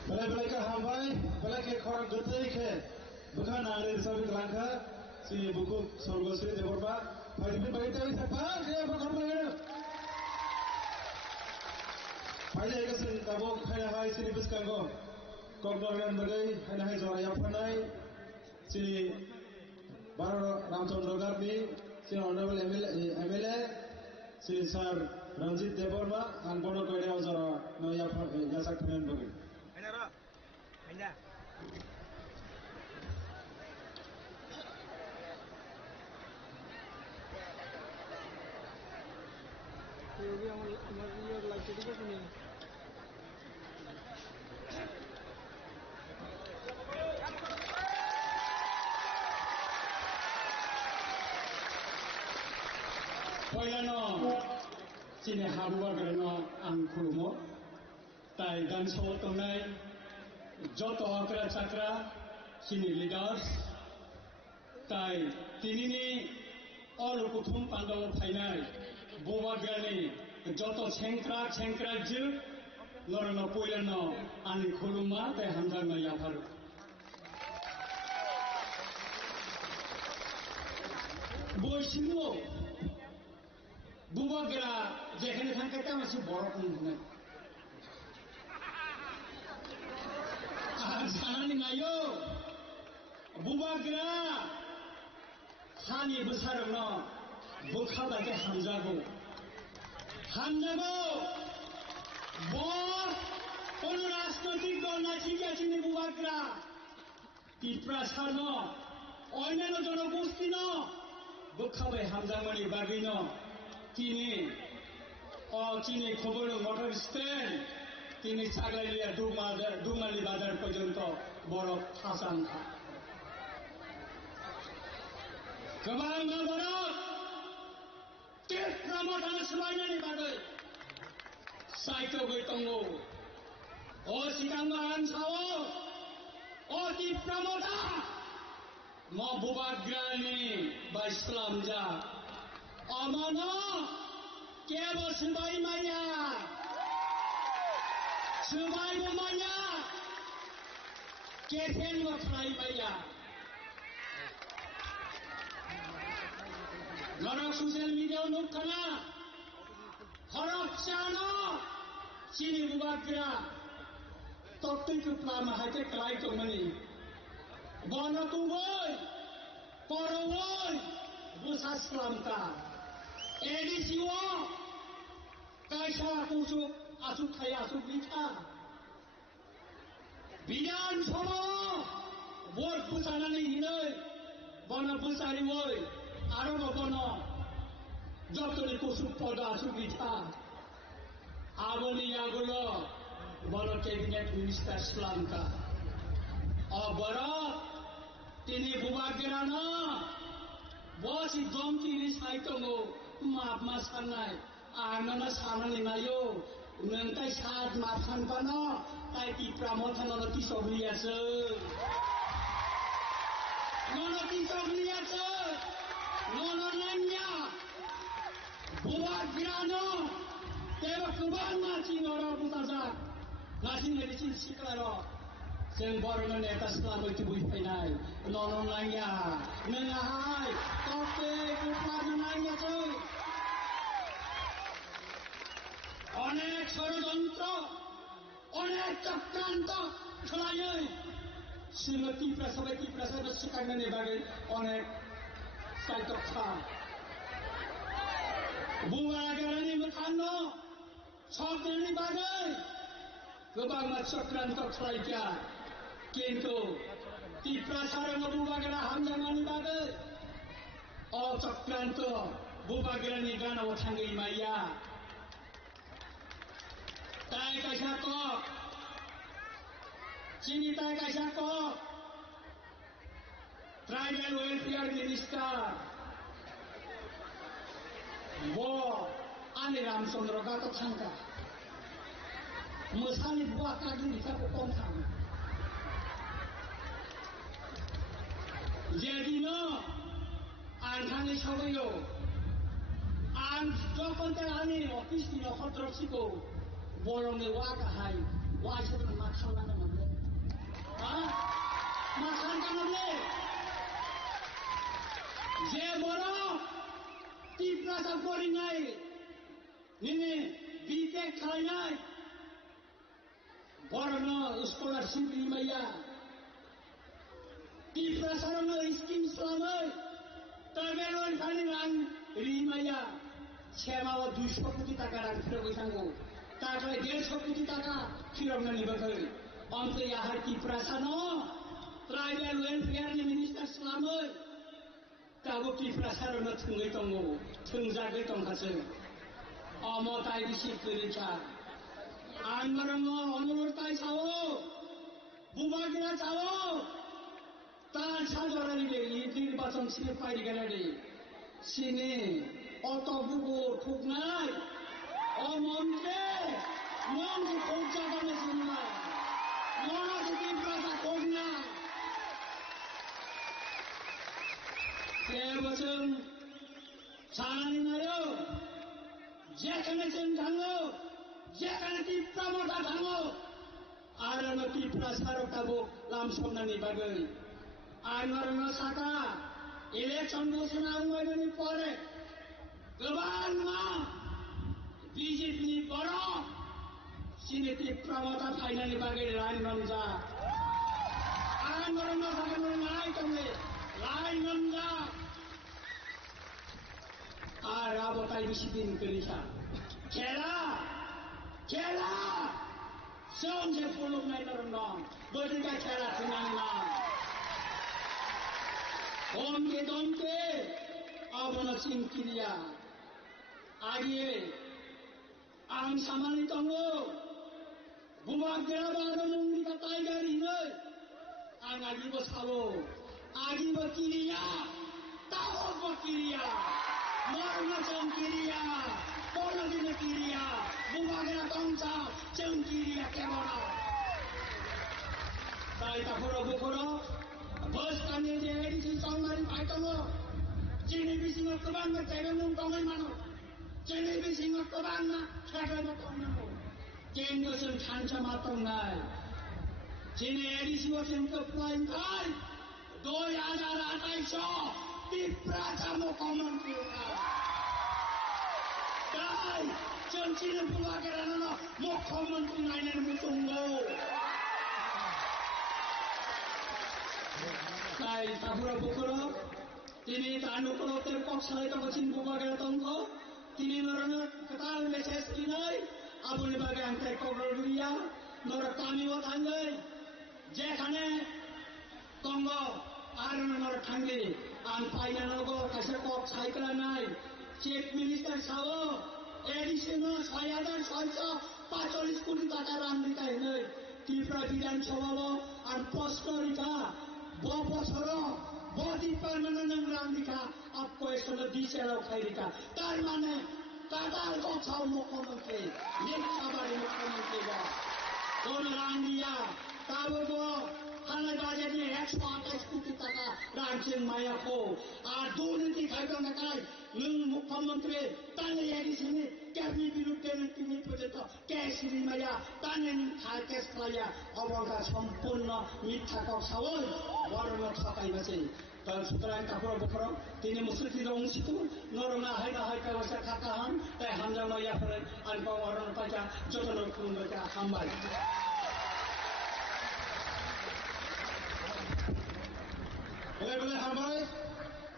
Belai ke hambai, belai ke korang getai ke, bukan angin sabi kelangka, si buku sorgosri deborba, pagi pagi tahu siapa dia berkorban ini. Pagi hari kesin tabuk hai hai si libus kanggo, korban bagai hai hai jawab yang panai, si Baru Ramchandra Gardi, si Honorable MLA, si Sir Ranjit Deborma, and Bono Korea Ozara, no Yasak Penenbury. Poilano, sini habuwa gereno ang kulumo, tai dan so tonai, joto akra chakra, sini leaders, tai tinini all kuthum pandaw phainai, boba gani, joto chengkra ju, lorano poilano ang kuluma tai hamdang na yapharu. Boisimo. Bubagra যেখানে থাকে তা আছে বড় কোন নাই আর জানানি নাইও বুবাগ্রা খানি বসারন বুখাবাকে হামজাগো ব কোন রাজনৈতিক দল না ঠিক আছে বুবাগ্রা টিপ্রাসান অন্যান্য জনগোষ্ঠী ন বুখাবাই হামজামানি বাগিন তিনি চিনি খবর মোটর স্ট্যান্ড তিনি ছাগলিয়া দুমালি বাজার পর্যন্ত বড় ফাঁসাঙ্খা গোবাং বড় তীর্থমঠা সবাইনানি বাদে সাইতো গৈতঙ্গ ও সিকাঙ্গ আনসাও ও তীর্থমঠা ম বুবাগ্রানি বা ইসলাম যা Amana, kaya subay maya, kesen mo try maya. Nara social media nuk kana, harap chano, sini bubagra, topik plama hate kalai to mani, bana tu boy, paroy, busas lamka. Edisiwa, kaisa kusuk asuk kaya asuk bica. Bidan sama, buat busana ni hinai, bana busari boy, arama bana, jatuh kusuk pada asuk bica. Aboni agulo, bana cabinet minister Slanka. Abara, tini bubagerana, bos idom kiri saitongo. Maaf masanai, anana sanani nayo, nengkai saat maafan pano, tai ti pramotan nono ti sogliase, nono nanya, buat grano, teba kubang naci noro putaza, naci ngedisin siklaro, sen borongan etas selama itu buipenai, nono nanya, nengahai, kope kupadu nanya tu. অনেক ষড়যন্ত্র অনেক চক্রান্ত খেলায় শ্রীমতী প্রসাদ সেখানে বাগে অনেক সাইটক্ষা বুয়াগারানি মখান্ন সবদিনই বাগে গোবাং চক্রান্ত খেলাইকা কিন্তু তীপ্রাসারণ বুবাগারা হামজামানি বাগে অচক্রান্ত বুবাগারানি গান থাঙ্গি মাইয়া Tai kaisa kok, sini tai kaisa kok, Tribal Welfare Minister, bo ani Ramchandra Gato Thangka, musani buah kaki di kapu kongkang. Jadi no, Anthony Sawayo, and Jokonta Ani, office in a hot Rosico, Borome Wakahai, why should Makana Male? Makana Male? Je Boro, Tipras of Borinai, Nini, Bitek Kainai, Borno, scholarship in Maya, Tipras are no scheme slammer. Tagelon Kaliman, Rimaya, Chema, 200 কোটি টাকা রাখছিল বৈশাঙ্গো তারপরে 150 কোটি টাকা ফিরমনা নিবন্ধন অন্তে ইয়াহার কি প্রাসানো ট্রাইবেল ওয়েলফেয়ার মিনিস্টার সালামই তাবো কি প্রাসারণ থুঙ্গৈ দङ থুंजागै दंखासो অমতাই বিসি করেছা আনমরং অনুরতাই চাও বুবাগিরা চাও তার সাজরানি নির্বাচন ছিল পাইরি গেলারে সিনে অত বুবো ঠুক নাই অমন্ত্রে মন্ত্রী খোঁজ জাগানো শুনলা মনোযোগী প্রাসা খোঁজ না এবছর সারানি নায়ো যেখানে চেন থাঙ্গো যেখানে টিপ্রা মোটা থাঙ্গো আর টিপ্রা সারোটাবো লামসন্নানি বাগৈ आनरन साका इलेक्शन घोषणा हुँदैन परे गोबानमा बीजेपी बडो सिनेटी प्रमता फाइनली बागे लाइन नम्जा आनरन साका नाइ तमे लाइन नम्जा আর আবতাই বেশি দিন করিছা খেলা খেলা সঙ্গে পুলুক নাই নরন বদিকা খেলা থিনানি না Omke domke, abona singkiria. Agie, ang samani tongo, bumag dera bago nungli ka tiger ino. Ang agi bo sabo, agi bo kiria, tao bo kiria, marna singkiria, polo dina kiria, bumag dera tongsa, singkiria kemana. Tai tapuro bukuro. बस पानी जे एडिसन साउनारी पाइतलो चेने बिसिङ कबानमा तेगन तमै मानो चेने बिसिङ कबानमा छागन तमै केन्द्रसन खान्छ मात्र नाइ चेने Edison centre plan Thai 2028 Tipra चामो कमन किउका दाइ चन्चिने पुगाकेर न मुख्यमन्त्री नाइनेन मुतुंगो তাই তাপুরা বকুর তিনি তানুকুরতের পক্ষায় তখন বুবাগের তঙ্গ তিনি নরন কাল মেসেজ কিনাই আবুল বাগে আনতে কবরুরিয়া নর কামিও থাঙ্গে যেখানে তঙ্গ আর নর থাঙ্গে আন পাইনানগো কাছে কক সাইকেল নাই চিফ মিনিস্টার সাও এডিশন 6645 কোটি টাকা রান দিতে নাই ত্রিপুরা বিধানসভা আর প্রশ্নরিকা বছর বদি পারমানেন্ট রান্দিকা আপকো এসব দিছেও খাইরিকা তার মানে কাদার গছাও মুখ্যমন্ত্রী নিঃসাবাড়ি মুখ্যমন্ত্রী কোন রান্দিয়া তাবো থানায় বাজেট নিয়ে 128 কোটি টাকা রাখছেন মায়াকো আর দুর্নীতি খাইতো না কাজ মুখ্যমন্ত্রী তানে এডিশনে ক্যাবিনেট বিরুদ্ধে তিনি পর্যন্ত ক্যাশরি মায়া তানে খায় কেস খাইয়া অবকাশ সম্পূর্ণ মিথ্যা কথাও বড় ঠকাই গেছে তার সুতরাং কাপড় বখর তিনি মুসলিমের অংশিত নরনা হাইনা হাইকা বসে খাতা হন তাই হামজা মাইয়া ফেরেন আর বড় পাইকা যত লোক হামবাই Bale hamai,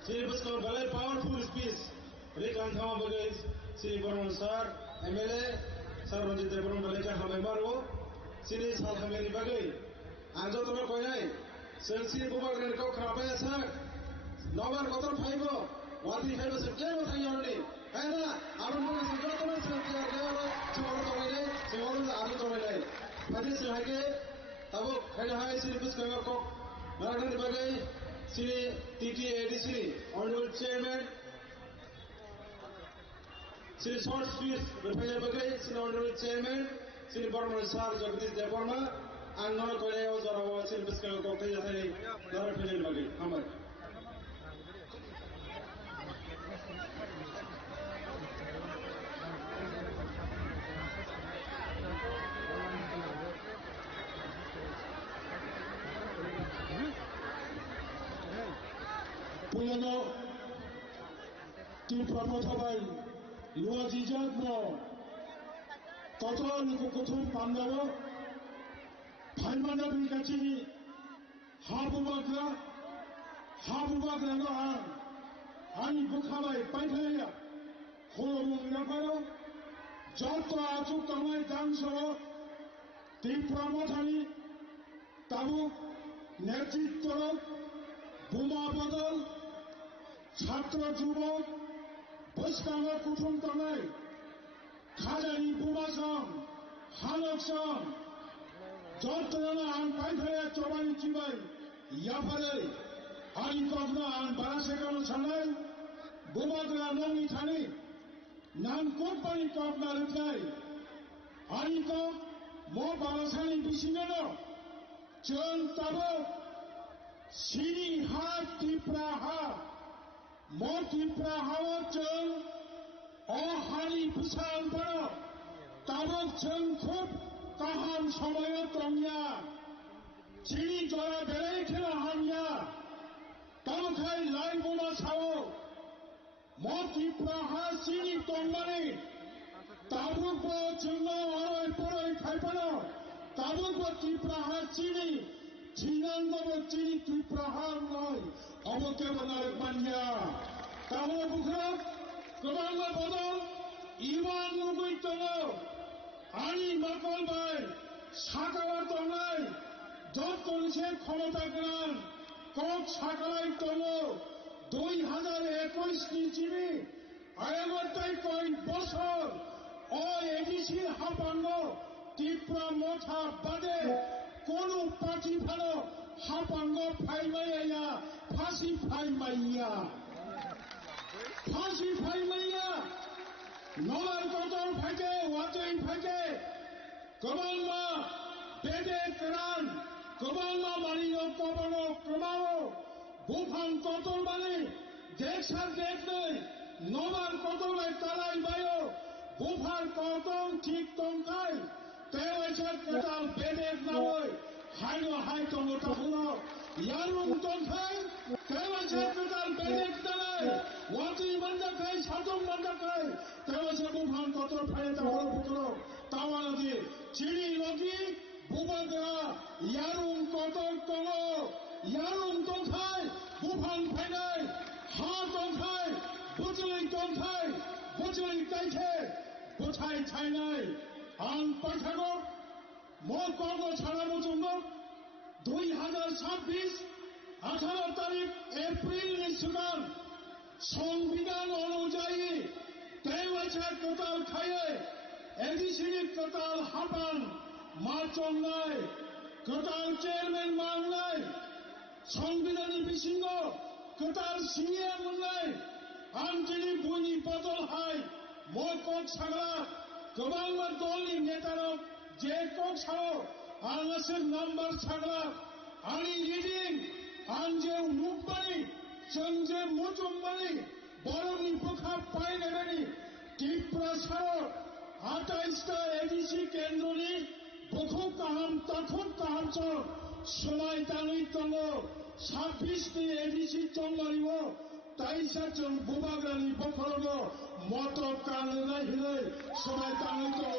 sini buskor bale powerful speech. Rekan thama bagai sini Borno sir, MLA sir Ranjit Deborn bale ka hamai maro, sini sal hamai bagai. Anjo tono koi nai, sini bubag ren kau kharapai asak. Nobar kotor phaibo, wati phaibo se kero thai yorni. Hai na, arun bole se kero tono se kero kero choro tono nai, se wolu aru tono nai. Phadi se hai ke, tabo hai hai sini buskor kau Narakan bagai sini TTADC, Honorable Chairman, sini short speech, berpaya bagai sini Honorable Chairman, sini Borno Sar Jagdish Deborma, anggar kore ozarawa sini biskal kau kaya tadi, narakan bagai, hamad. पुयनो Tipra मोथाबाय लुआजिजात न कतल कुथुम पांडावो फाइमाना बिकाचिनि हाबुबाग्रा no आंनि बुखाबाय पाइथाया खर'मुंना पारो যত আচুক তমাই দাংসহ ত্রিপুরা মথানি তাবুক নেতৃত্ব বোমা বদল ছাত্র যুবক বৈষ্ণব কুটুম তমাই খাজানি বোমা সং হানক সং যত আন পাইথায়া চবানি চিবাই ইয়াফারে আনি কগ্ন আন বারাসেগানো সানাই বোমাগ্রা নঙ্গি থানি नाम कोम्पानी कपना रुपनाय आनी को मो बालासानि बिसिङानो जों ताबो सिनि हा टिप्रा हा मो टिप्रा हाव जों हानि बिसांफोराव ताबो जों खुब गाहाम समायाव दंया सिनि जरा बेराय खेला हानिया ताबोखाय लाइ बोमा सावो मो टिप्रा हा सिनि तंमानि ताबुकबो जोंनो अरय परय खायफानो ताबुकबो टिप्रा हा सिनि थिनांगबो सिनि टिप्रा हा नय अबकेबो नायक मानिया ताबो बुखरा गोबां बदल इमान लुगै दङ आनि माकल बाय साकावा दंनाय जतनसे क्षमता गोनां কক साकालाय दङ 2021 নিচিবি আয়ামতাই কয় বছর ও এডিসির হাপাঙ্গ ত্রিপুরা মথা বাদে কোন পার্টি ভালো হাপাঙ্গ ফাইমাইয়া ফাঁসি ফাইমাইয়া নলার কতর ফাইকে ওয়াচই ফাইকে গোবাংমা বেদে কেরান গোবাংমা মারিও কবনো ক্রমাও বুফান কতল মানে দেখসার দেখতে নবার কতলাই তালাই বায়ো বুফার কতল ঠিক তংকাই তেওয়াইসার কেতাল বেদের নাওই হাইনো হাই তংটা হলো ইয়ারুং তংকাই তেওয়াইসার কেতাল বেদের তালাই ওয়াতি মান্দাকাই সাতং মান্দাকাই তেওয়াইসার বুফান কতল ফাইলে তা হলো বুকলো তাওয়ানদি চিনি লগি বুবাগা ইয়ারুং কতল তলো ইয়ারুং তংকাই বুফান ফাইনাই হা তংকাই বুচুই তংকাই বুচুই তাইছে বুছাই ছাইনাই আন পাঠাগো মো কর্ম ছাড়াবো জন্য 2026 18 তারিখ এপ্রিল নিশ্চিকান সংবিধান অনুযায়ী তেওয়াইসার কোতাল খাইয়ে এডিসিনি কোতাল হাপান মারচন্নাই কোতাল চেয়ারম্যান মাংনাই সংবিধানী বিসিঙ্গ কোতাল সিনিয়া মুন্নাই আঞ্চলিক বইনি বদল হাই মই কক সাগা গোবাংমা দলনি নেতারক যে কক সাও আংলাসের নাম্বার সাগা আনি লিডিং আন যে মুখবানি जों जे मुचुमबानि बरनि बोखा पाइनेबानि टिप्रा सारो 28टा एडिसि केन्द्रनि बोखौ गाहाम ताखौ गाहामसो सोलाय दाङै दङ 26 एडिसि चंगारिव ताइसा जों बुबाग्रानि बखरनो मटर काननाय हिलै सोलाय दाङै दङ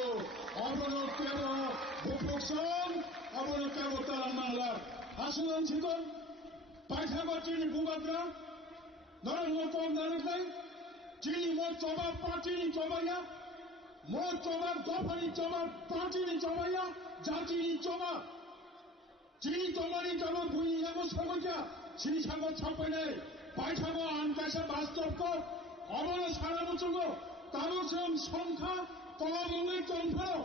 अबनो केबो बुफुकसं अबनो केबो तालांनांला आसुन सिगन पाइथाबा चिनि बुबाग्रा नरंगो कम नानकाय चिनि मो चबा पार्टीनि चबाया मो चबा दफानि चबा पार्टीनि चबाया जातिनि चबा चिनि चबानि चबा बुइयागो सगोजा चिनि सांगो छापायनाय पाइथाबा आनकासा बास्तबको अबनो सारा बुचुगो तारुसम संखा कलमङै दंफारो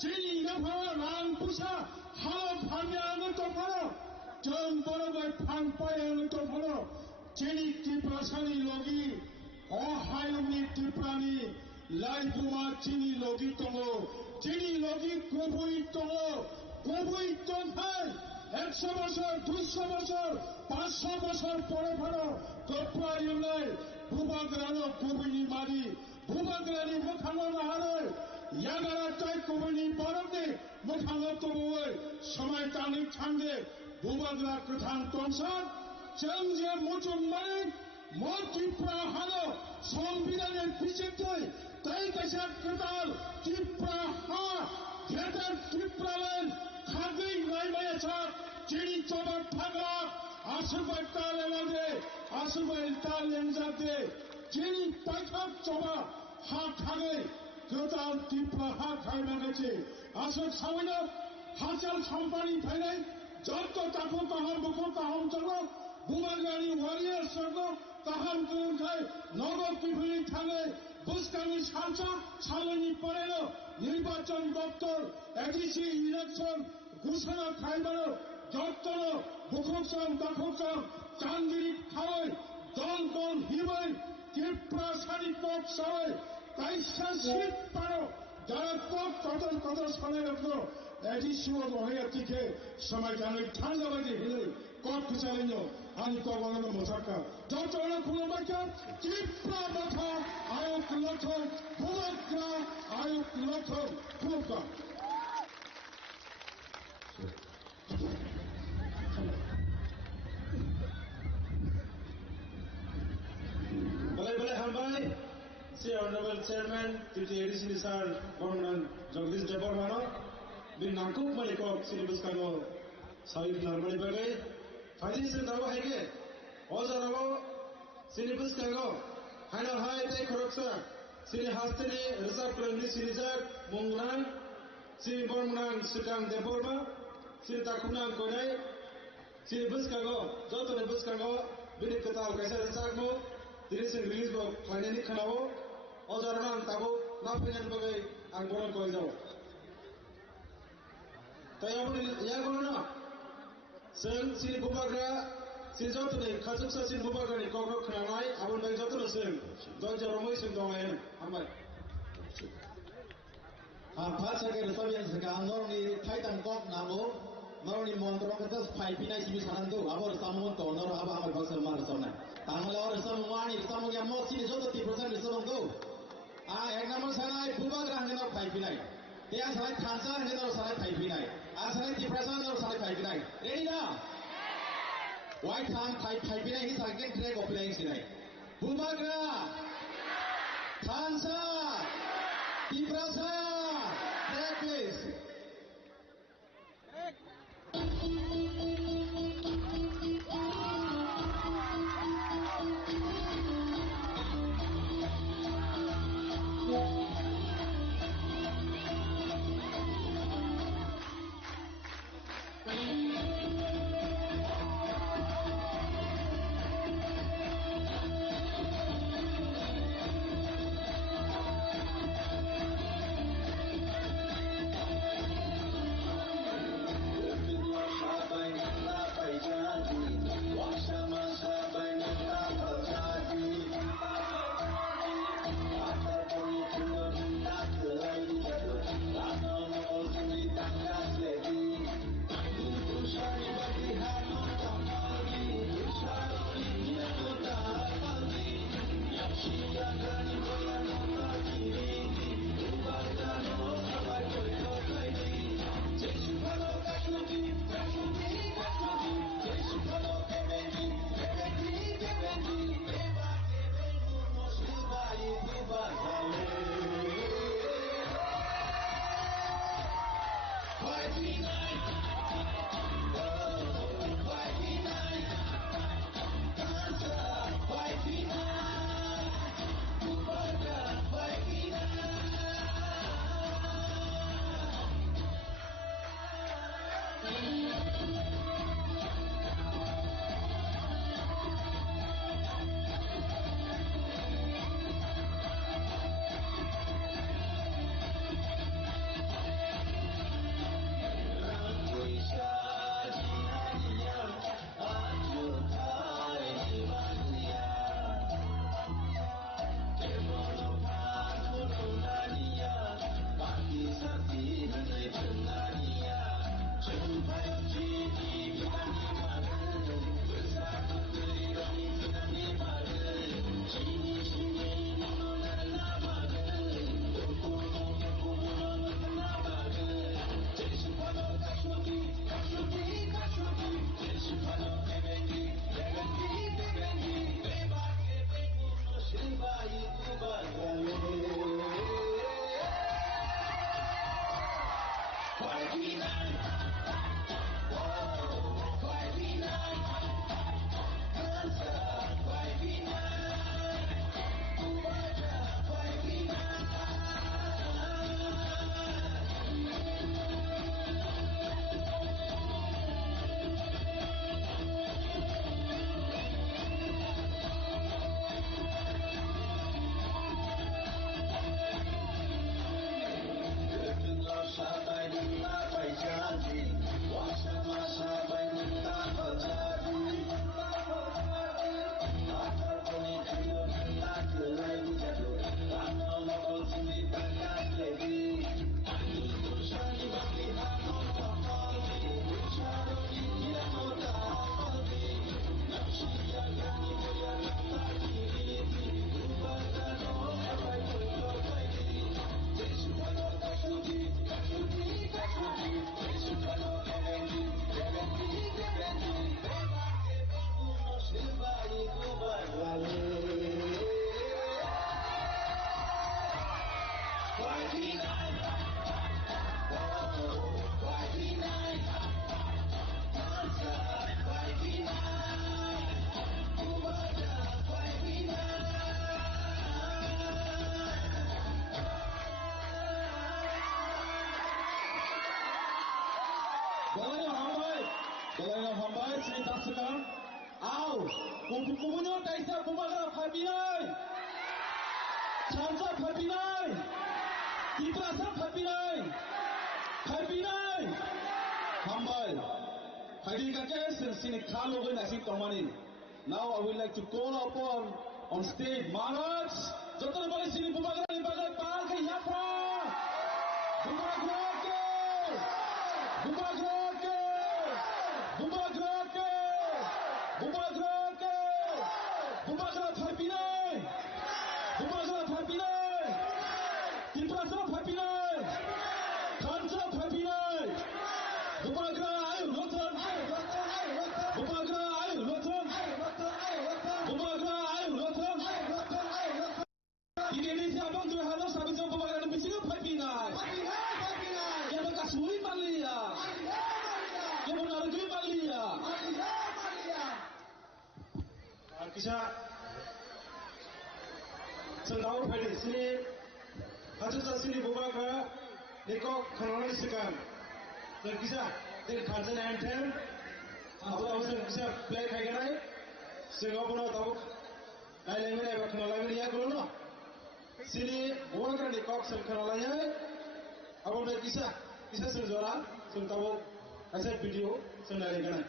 चिनि नाफावा रां पुसा हाल फामियानो दंफारो जों बरबाय फानपायानो दंफारो चिनि टिप्रासानि लगी अहायनि टिप्रानि लाइफुमा चिनि लगी दङ चिनि लगी गुबै दङ गुबै दंखाय 100 বছর 200 বছর 500 বছর পরে পরে গপ্রায়নাই বুবাগ্রানো গুবৈনি মারি বুবাগ্রানি মোখাङो नाहारै यागारा चाय गुबैनि बरफनि मोखाङाव दङै समाय दानै थांदे बुबाग्रा गोथां दंसार जों जे मुचुमबानि ত্রিপুরা হলো সংবিধানের পিছিয়ে তাই দেশের কেতাল ত্রিপুরা ভেতর ত্রিপুরালেন খাগৈ নাইমায়াছা চিনি চবার থাকা আসুবাই তালেমাদে আসুবাই তালেমজাদে চিনি পাইখাক চবা খাগৈ কেতাল ত্রিপুরা খাইনা গেছে আসুক সামনে হাজার সম্পানি ফাইনাই যত তাকো কাহাম বুকো কাহাম চলো বুমাগানি ওয়ারিয়ার সর্গ কাহাম কুখায় নগর পিপুলি থানে বুসকানি সাংসদ সামনে পড়েল নির্বাচন দপ্তর এডিসি ইলেকশন ঘোষণা খাইবার যত্ন বুকুকসম দাকুকসম চান্দিরি খাওয়াই দল দল হিবাই ত্রিপুরা সারি পক সবাই কাইসা শীত পারো যারা পক কদল কদল সনে রাখলো এডিসিও রহে তিকে সময় জানাই ঠান্ডা বাজে হিলে কপ পিছালেন আমি কবলেন মোসাকা যতটা খুলবাইকা ত্রিপুরা মাথা আয়োগ লক্ষণ ভূমগ্রা আয়োগ লক্ষণ খুলকা বলে হামবাই সি honourable chairman TT ADC sir Barman Jagadish Debbarman বিন নাকুক মালিকক সিলেবাস কাগো সাইড নরমালি বাগে ফাইজি সে দাও হাইগে অজারালো সিলেবাস কাগো হাইনা হাই তাই খরকসা সিনি হাস্তেনি রিজার্ভ করনি সিনিজাক মুংরাং সিনি বর্মনাং সিকাং দেববর্মা সিনি তাকুনাং কোনাই সিলেবাস কাগো যতনে বাস কাগো বিনি কতাল কাইসা reserve Diri sing release bo finally khanao ojarana ang tabo na finan bagai ang boron koi jao tayo ni ya kono na sing sini bubagra sini jauh tu ni khasuk sa sini bubagra ni kok khanai abon bai jauh tu sing doi jaromai sing dongayan amai भाषा के रसोईयां sekarang orang ni Thailand kok namo orang ni montrong kita fight pinai sini saran tu abor samun tu orang abah abah bahasa mar sana tangan orang semua ni semua yang mau sini jodoh 30% semua tu ek number sana bubagra hendak fight pinai dia sana khansa hendak sana fight pinai sana 30% orang sana fight pinai ready dah white time fight pinai ini second track of playing sini bubagra khansa 30% please. sekarang, kubu-kubunya tak isa pembaharan habinai, chansa habinai, kita asap habinai, hambai, hadi kakek sini kalau gak nasi tomani. Now I would like to call upon on stage Maharaj, jodoh balik sini pembaharan di bagian pal ke Yapra, Indonesia bang juga harus sampai jumpa pembaharan di sini Papinai. Yang bekas sulit Malia. Yang benar juga Malia. Kisah sendau pada sini, hasil sini buka ke dekok kronologis sekarang. Dan kisah dari kajian anthem, apa kisah play kayak gini, sehingga pun tahu, lain lain apa kronologi ya kalau sini buka ke dekok kronologinya, apa udah kisah senjora, sentahu hasil video sendiri kan.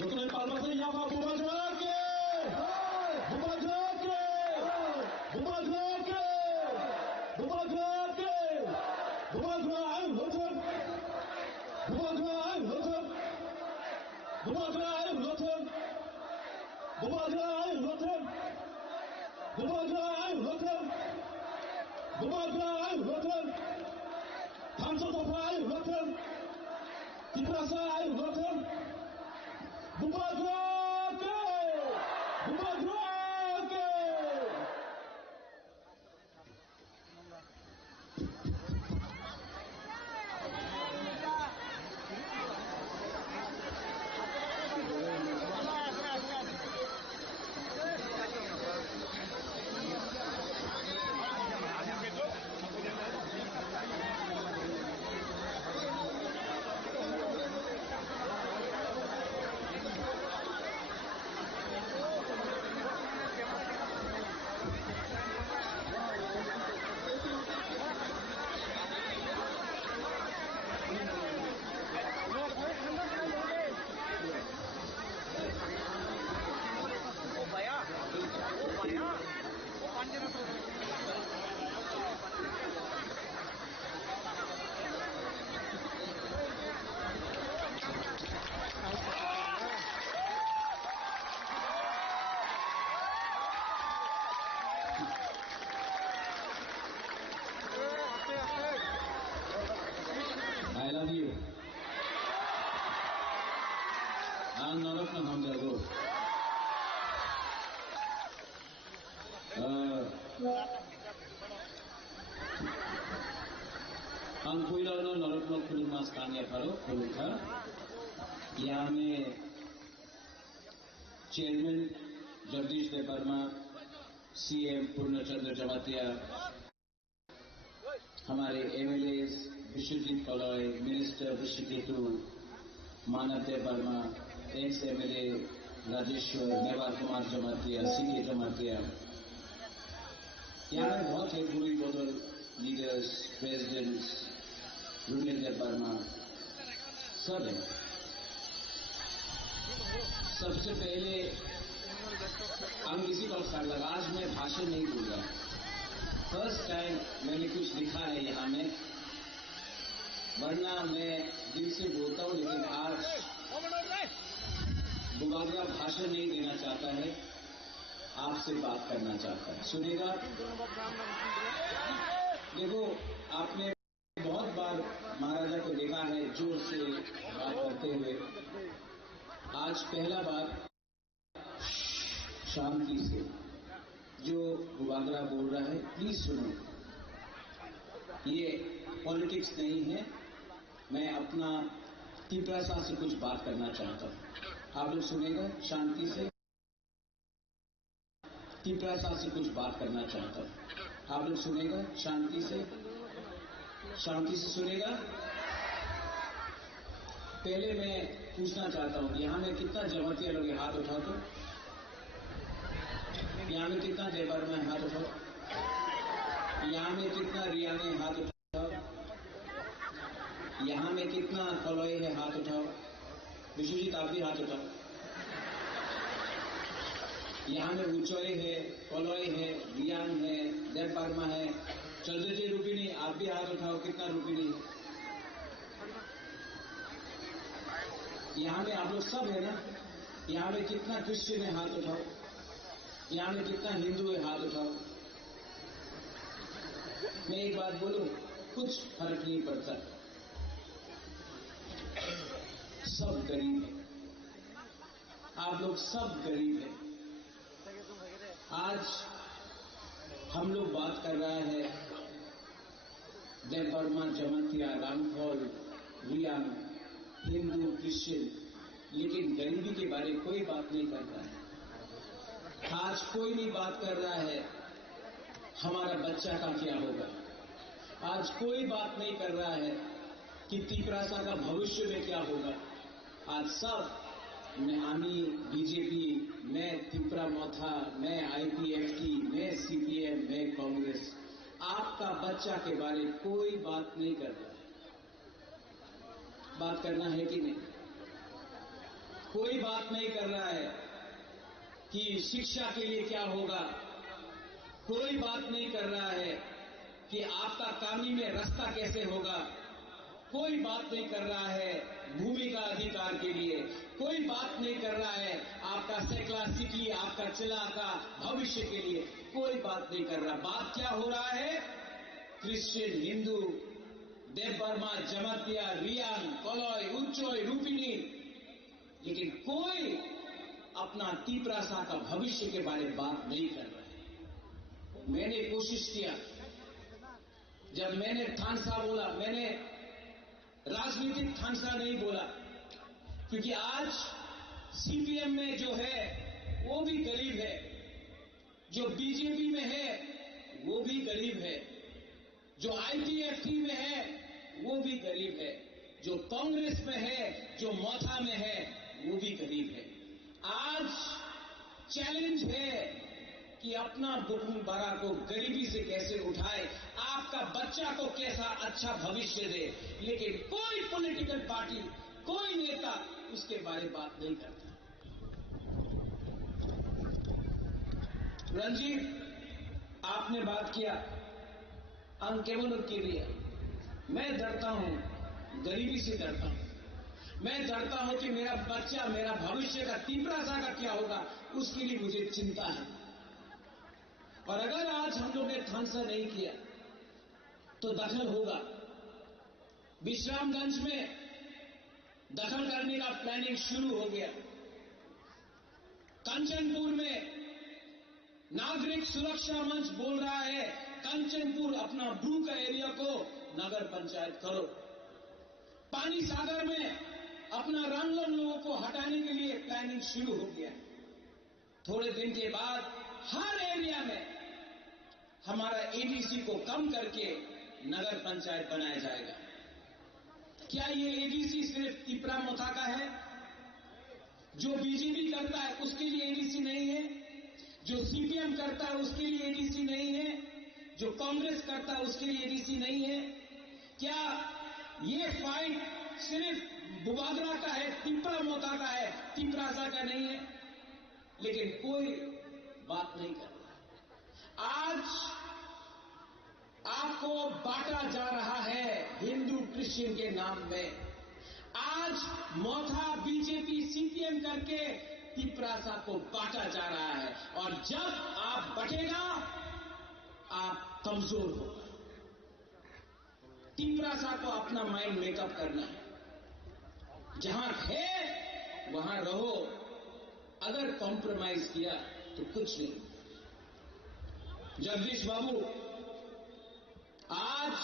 Betul palmasnya Yafa Bubagrake, Bubagrake, ayo, betul. I love you. I'm not a Hamzago. हम पुरानो नरकमा खुलमा स्थानीय फरो खुलुखा यहाँ में चेयरमैन जगदीश देवर्मा, सीएम पूर्णचंद्र जमातिया, हमारे MLA Bishwajit Kalai, minister Rishiketu, Manav Debbarma, ex MLA Rajeshwar, Newar Kumar Jamatia, CK Jamatia, यहाँ में बहुत है पूरी बदल लीडर्स, प्रेसिडेंट्स, रुमेंद्र वर्मा, सब है। सबसे पहले हम किसी को लगा आज मैं भाषण नहीं दूंगा। फर्स्ट टाइम मैंने कुछ लिखा है यहाँ में, वरना मैं दिल से बोलता हूँ, लेकिन आज बुबागरा भाषण नहीं देना चाहता है, आपसे बात करना चाहता है। सुनेगा? देखो, आपने बहुत बार महाराजा को देखा है जोर से बात करते हुए, आज पहला बार शांति से जो बुबागरा बोल रहा है प्लीज सुनो। ये पॉलिटिक्स नहीं है, मैं अपना तीव्रता से कुछ बात करना चाहता हूं। आप लोग सुनेगा शांति से, तीव्रता से कुछ बात करना चाहता हूं। आप लोग सुनेगा शांति से सुनेगा। पहले मैं पूछना चाहता हूं, यहां में कितना जमातिया लोग हाथ उठाओ तो, यहाँ में कितना देवर में हाथ उठाओ, यहाँ में कितना रिया में हाथ उठाओ, यहाँ में कितना कलौई है हाथ उठाओ, विश्वजीत आप भी हाथ उठाओ। यहाँ में ऊंचोई है, कलौई है, रियान है, देव वर्मा है, चंद्रजी रूपिनी आप भी हाथ उठाओ, कितना रूपिनी। यहाँ में आप लोग सब है ना, यहाँ में कितना क्रिश्चियन है हाथ उठाओ, यहाँ में कितना हिंदू है हाथ उठाओ। मैं एक बात बोलूं, कुछ फर्क नहीं पड़ता, सब गरीब है, आप लोग सब गरीब है। आज हम लोग बात कर रहा है देव वर्मा, जमातिया, रामफल, रियान, हिंदू, क्रिश्चियन, लेकिन गरीबी के बारे में कोई बात नहीं कर रहा है। आज कोई नहीं बात कर रहा है हमारा बच्चा का क्या होगा। आज कोई बात नहीं कर रहा है कि तीव्रता का भविष्य में क्या होगा। आज सब, मैं आमी बीजेपी, मैं त्रिपुरा मोथा, मैं आईपीएफटी, मैं सीपीएम, मैं कांग्रेस, आपका बच्चा के बारे में कोई बात नहीं कर रहा है। बात करना है कि नहीं? कोई बात नहीं कर रहा है कि शिक्षा के लिए क्या होगा। कोई बात नहीं कर रहा है कि आपका कानूनी में रास्ता कैसे होगा। कोई बात नहीं कर रहा है भूमि का अधिकार के लिए। कोई बात कचला का भविष्य के लिए कोई बात नहीं कर रहा। बात क्या हो रहा है? क्रिश्चियन, हिंदू, देवबर्मा, जमातिया, रियांग, कलॉय, उच्चोय, रूपिनी, लेकिन कोई अपना तीपरासा का भविष्य के बारे में बात नहीं कर रहा है। मैंने कोशिश किया, जब मैंने थानसा बोला, मैंने राजनीतिक थानसा नहीं बोला, क्योंकि आज सीपीएम में जो है वो भी गरीब है, जो बीजेपी में है वो भी गरीब है, जो आईपीएफटी में है वो भी गरीब है, जो कांग्रेस में है, जो मोथा में है वो भी गरीब है। आज चैलेंज है कि अपना वसुंधरा को गरीबी से कैसे उठाए, आपका बच्चा को कैसा अच्छा भविष्य दे, लेकिन कोई पॉलिटिकल पार्टी, कोई नेता उसके बारे में बात नहीं करता। रंजीत, आपने बात किया अंकेवल के लिए। मैं डरता हूं, गरीबी से डरता हूं। मैं डरता हूं कि मेरा बच्चा, मेरा भविष्य का तीपरासा का क्या होगा, उसके लिए मुझे चिंता है। और अगर आज हम लोग ने थानसा नहीं किया तो दखल होगा। विश्रामगंज में दखल करने का प्लानिंग शुरू हो गया। कंचनपुर में नागरिक सुरक्षा मंच बोल रहा है कंचनपुर अपना ब्रू का एरिया को नगर पंचायत करो। पानी सागर में अपना रंगम लोगों को हटाने के लिए प्लानिंग शुरू हो गया। थोड़े दिन के बाद हर एरिया में हमारा एडीसी को कम करके नगर पंचायत बनाया जाएगा। क्या ये एडीसी सिर्फ तिपरा मोथा का है? जो बीजेपी करता है उसके लिए एडीसी नहीं है? जो सीपीएम करता है उसके लिए एडीसी नहीं है? जो कांग्रेस करता है उसके लिए एडीसी नहीं है? क्या ये फाइट सिर्फ बुबागरा का है, तिपरा मोथा का है, तिपरासा का नहीं है? लेकिन कोई बात नहीं कर रहा। आज आपको बांटा जा रहा है हिंदू क्रिश्चियन के नाम में। आज मोथा बीजेपी सीपीएम करके तिपरासा को बांटा जा रहा है, और जब आप बटेगा आप कमजोर होगा। तिपरासा को अपना माइंड मेकअप करना है। जहां है वहां रहो, अगर कॉम्प्रोमाइज किया तो कुछ नहीं। जगदीश बाबू, आज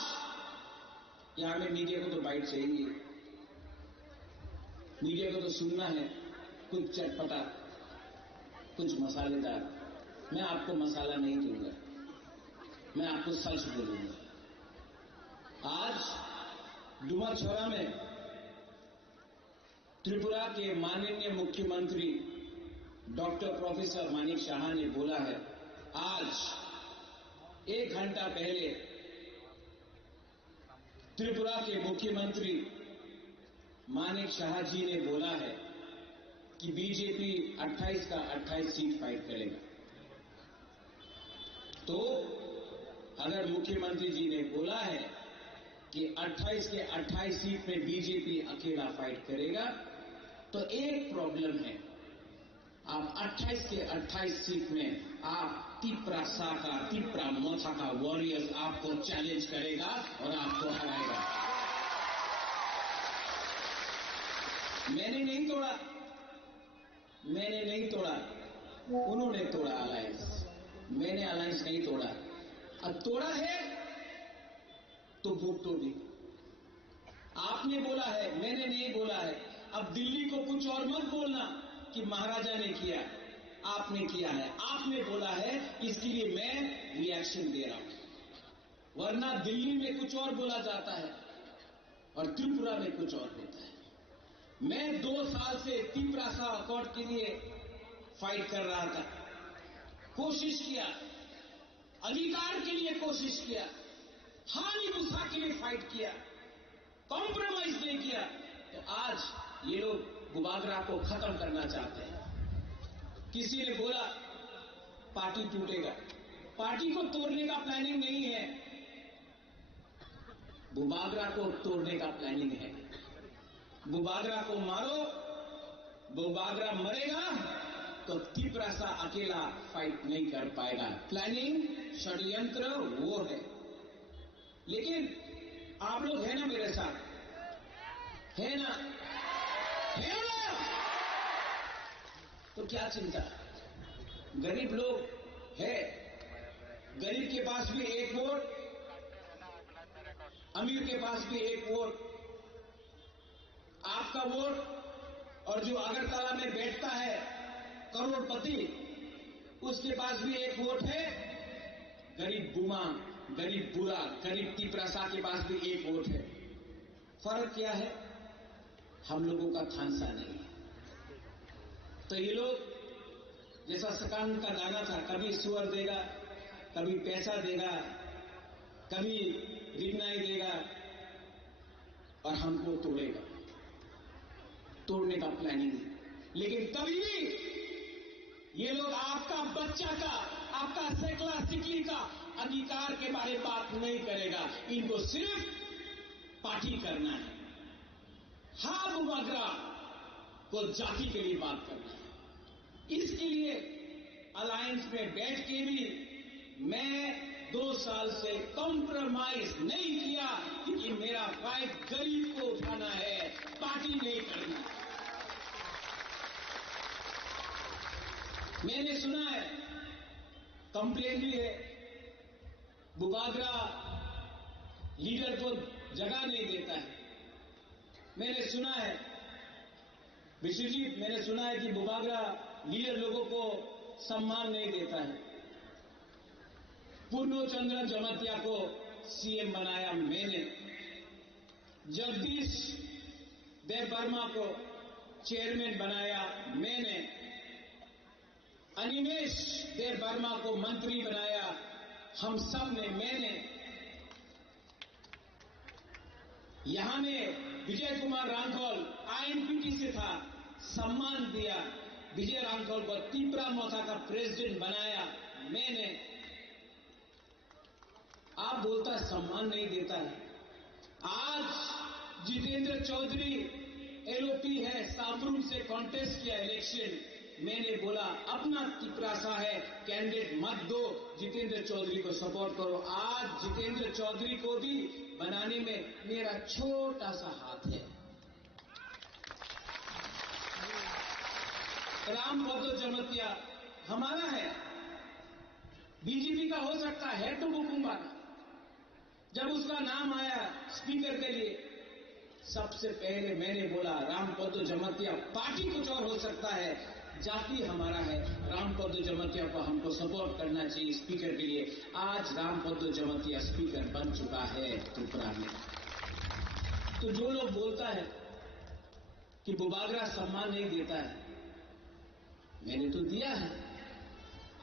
यहां में मीडिया को तो बाइट चाहिए, मीडिया को तो सुनना है कुछ चटपटा, कुछ मसालेदार। मैं आपको मसाला नहीं दूंगा, मैं आपको सच बोलूंगा। आज डुमाछोरा में त्रिपुरा के माननीय मुख्यमंत्री डॉक्टर प्रोफेसर मानिक शाह ने बोला है, आज 1 घंटा पहले त्रिपुरा के मुख्यमंत्री मानिक शाह जी ने बोला है कि बीजेपी 28 का 28 सीट फाइट करेगा। तो अगर मुख्यमंत्री जी ने बोला है कि 28 के 28 सीट में बीजेपी अकेला फाइट करेगा, तो एक प्रॉब्लम है, आप 28 के 28 सीट में आप तिपरासा का, तिपरा मोथा का वॉरियर्स आपको चैलेंज करेगा और आपको हराएगा। मैंने नहीं तोड़ा, मैंने नहीं तोड़ा, उन्होंने तोड़ा अलायंस। मैंने अलायंस नहीं तोड़ा। अब तोड़ा है तो वोट तोड़ी। आपने बोला है, मैंने नहीं बोला है। अब दिल्ली को कुछ और मत बोलना कि महाराजा ने किया, आपने किया है, आपने बोला है, इसके लिए मैं रिएक्शन दे रहा हूं। वरना दिल्ली में कुछ और बोला जाता है और त्रिपुरा में कुछ और होता है। मैं 2 साल से तिपरासा अकॉर्ड के लिए फाइट कर रहा था, कोशिश किया, अधिकार के लिए कोशिश किया, हानि मुसा के लिए फाइट किया, कॉम्प्रोमाइज नहीं किया। तो आज ये लोग बुबागरा को खत्म करना चाहते हैं। किसी ने बोला पार्टी टूटेगा, पार्टी को तोड़ने का प्लानिंग नहीं है, बुबागरा को तोड़ने का प्लानिंग है। बुबागरा को मारो, बुबागरा मरेगा तो तिपरासा अकेला फाइट नहीं कर पाएगा। प्लानिंग, षड्यंत्र वो है। लेकिन आप लोग है ना मेरे साथ, है ना, है ना? तो क्या चिंता, गरीब लोग है, गरीब के पास भी एक वोट, अमीर के पास भी एक वोट, आपका वोट, और जो अगरतला में बैठता है करोड़पति, उसके पास भी एक वोट है। गरीब बुमा, गरीब बुरा, गरीब तिपरासा के पास भी एक वोट है। फर्क क्या है? हम लोगों का खानसा नहीं है। तो ये लोग, जैसा सकान का गाना था, कभी सुअर देगा, कभी पैसा देगा, कभी रिगनाई देगा, और हमको तोड़ेगा, तोड़ने का प्लानिंग है। लेकिन कभी भी ये लोग आपका बच्चा का, आपका सैकला सिकली का अधिकार के बारे में बात नहीं करेगा। इनको सिर्फ पार्टी करना है, हाँ बुबागरा को जाति के लिए बात करना है। इसके लिए अलायंस में बैठ के भी मैं 2 साल से कॉम्प्रोमाइज नहीं किया, क्योंकि मेरा फाइट गरीब को उठाना है, पार्टी नहीं करना है। मैंने सुना है, कंप्लेन भी है, बुबागरा लीडर को जगह नहीं देता है। मैंने सुना है विश्वजीत, मैंने सुना है कि बुबागरा लीडर लोगों को सम्मान नहीं देता है। पूर्णचंद्र जमातिया को सीएम बनाया मैंने, जगदीश देव वर्मा को चेयरमैन बनाया मैंने, अनिमेश देव वर्मा को मंत्री बनाया हम सब ने, मैंने। यहां में विजय कुमार रांखोल आईएनपीटी से था, सम्मान दिया। विजय रांखोल को तिपरा मोथा का प्रेसिडेंट बनाया मैंने। आप बोलता सम्मान नहीं देता है। आज जितेंद्र चौधरी एलओपी है, साबरूम से कॉन्टेस्ट किया इलेक्शन। मैंने बोला अपना तिपरासा है, कैंडिडेट मत दो, जितेंद्र चौधरी को सपोर्ट करो। आज जितेंद्र चौधरी को भी बनाने में मेरा छोटा सा हाथ है। रामपदो जमातिया हमारा है, बीजेपी का हो सकता है तो बुकुंगा। जब उसका नाम आया स्पीकर के लिए, सबसे पहले मैंने बोला रामपदो जमातिया पार्टी कुछ और हो सकता है, जाति हमारा है। रामपदो जमातिया को हमको सपोर्ट करना चाहिए स्पीकर के लिए। आज रामपदो जमातिया स्पीकर बन चुका है त्रिपुरा में। तो जो लोग बोलता है कि बुबागरा सम्मान नहीं देता है, मैंने तो दिया है,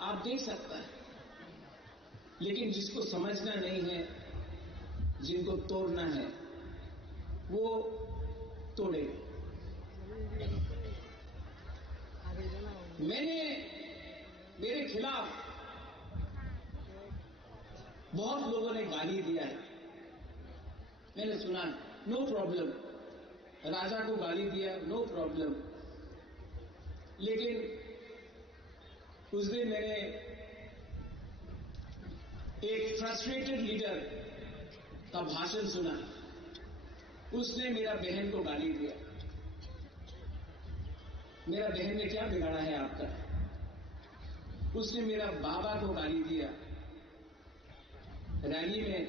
आप देख सकता है। लेकिन जिसको समझना नहीं है, जिनको तोड़ना है, वो तोड़े। मैंने मेरे खिलाफ बहुत लोगों ने गाली दिया है, मैंने सुना, नो प्रॉब्लम। राजा को गाली दिया, नो प्रॉब्लम। लेकिन उस दिन मैंने एक फ्रस्ट्रेटेड लीडर का भाषण सुना, उसने मेरा बहन को गाली दिया। मेरा बहन ने क्या बिगाड़ा है आपका? उसने मेरा बाबा को गाली दिया। रैली में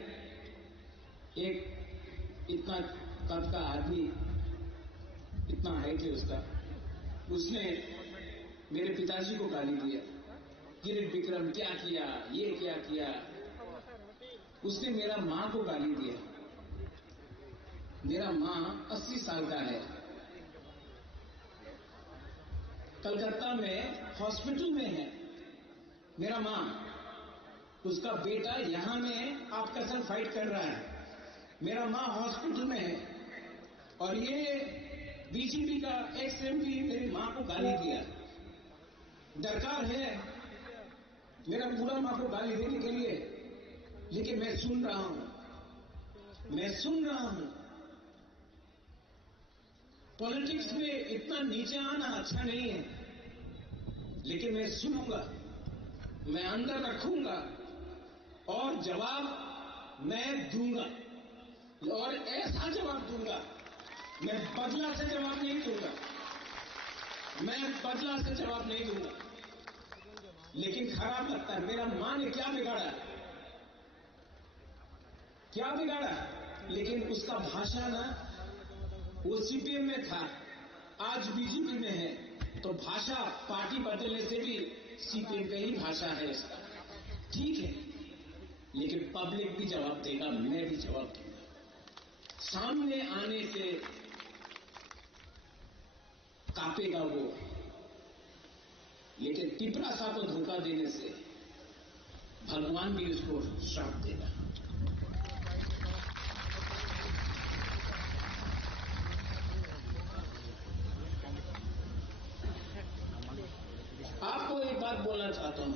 एक इतना कद का आदमी, इतना हाइट है उसका, उसने मेरे पिताजी को गाली दिया, किरण विक्रम क्या किया, ये क्या किया। उसने मेरा मां को गाली दिया। मेरा मां 80 साल का है, कलकत्ता में हॉस्पिटल में है मेरा मां। उसका बेटा यहां में आपका संग फाइट कर रहा है, मेरा मां हॉस्पिटल में है। और ये बीजेपी का एक्स एमपी मेरी मां को गाली दिया। दरकार है मेरा पूरा मां को गाली देने के लिए, लेकिन मैं सुन रहा हूं, मैं सुन रहा हूं। पॉलिटिक्स में इतना नीचे आना अच्छा नहीं है। लेकिन मैं सुनूंगा, मैं अंदर रखूंगा और जवाब मैं दूंगा, और ऐसा जवाब दूंगा। मैं बदला से जवाब नहीं दूंगा, मैं बदला से जवाब नहीं दूंगा। लेकिन खराब लगता है, मेरा मां ने क्या बिगाड़ा, क्या बिगाड़ा? लेकिन उसका भाषा ना, वो सीपीएम में था, आज बीजेपी में है, तो भाषा पार्टी बदलने से भी सीपीएम का ही भाषा है इसका, ठीक है। लेकिन पब्लिक भी जवाब देगा, मैं भी जवाब दूंगा। सामने आने से कांपेगा वो, लेकिन टिपरासा को धोखा देने से भगवान भी उसको श्राप देगा। आपको एक बात बोलना चाहता हूं,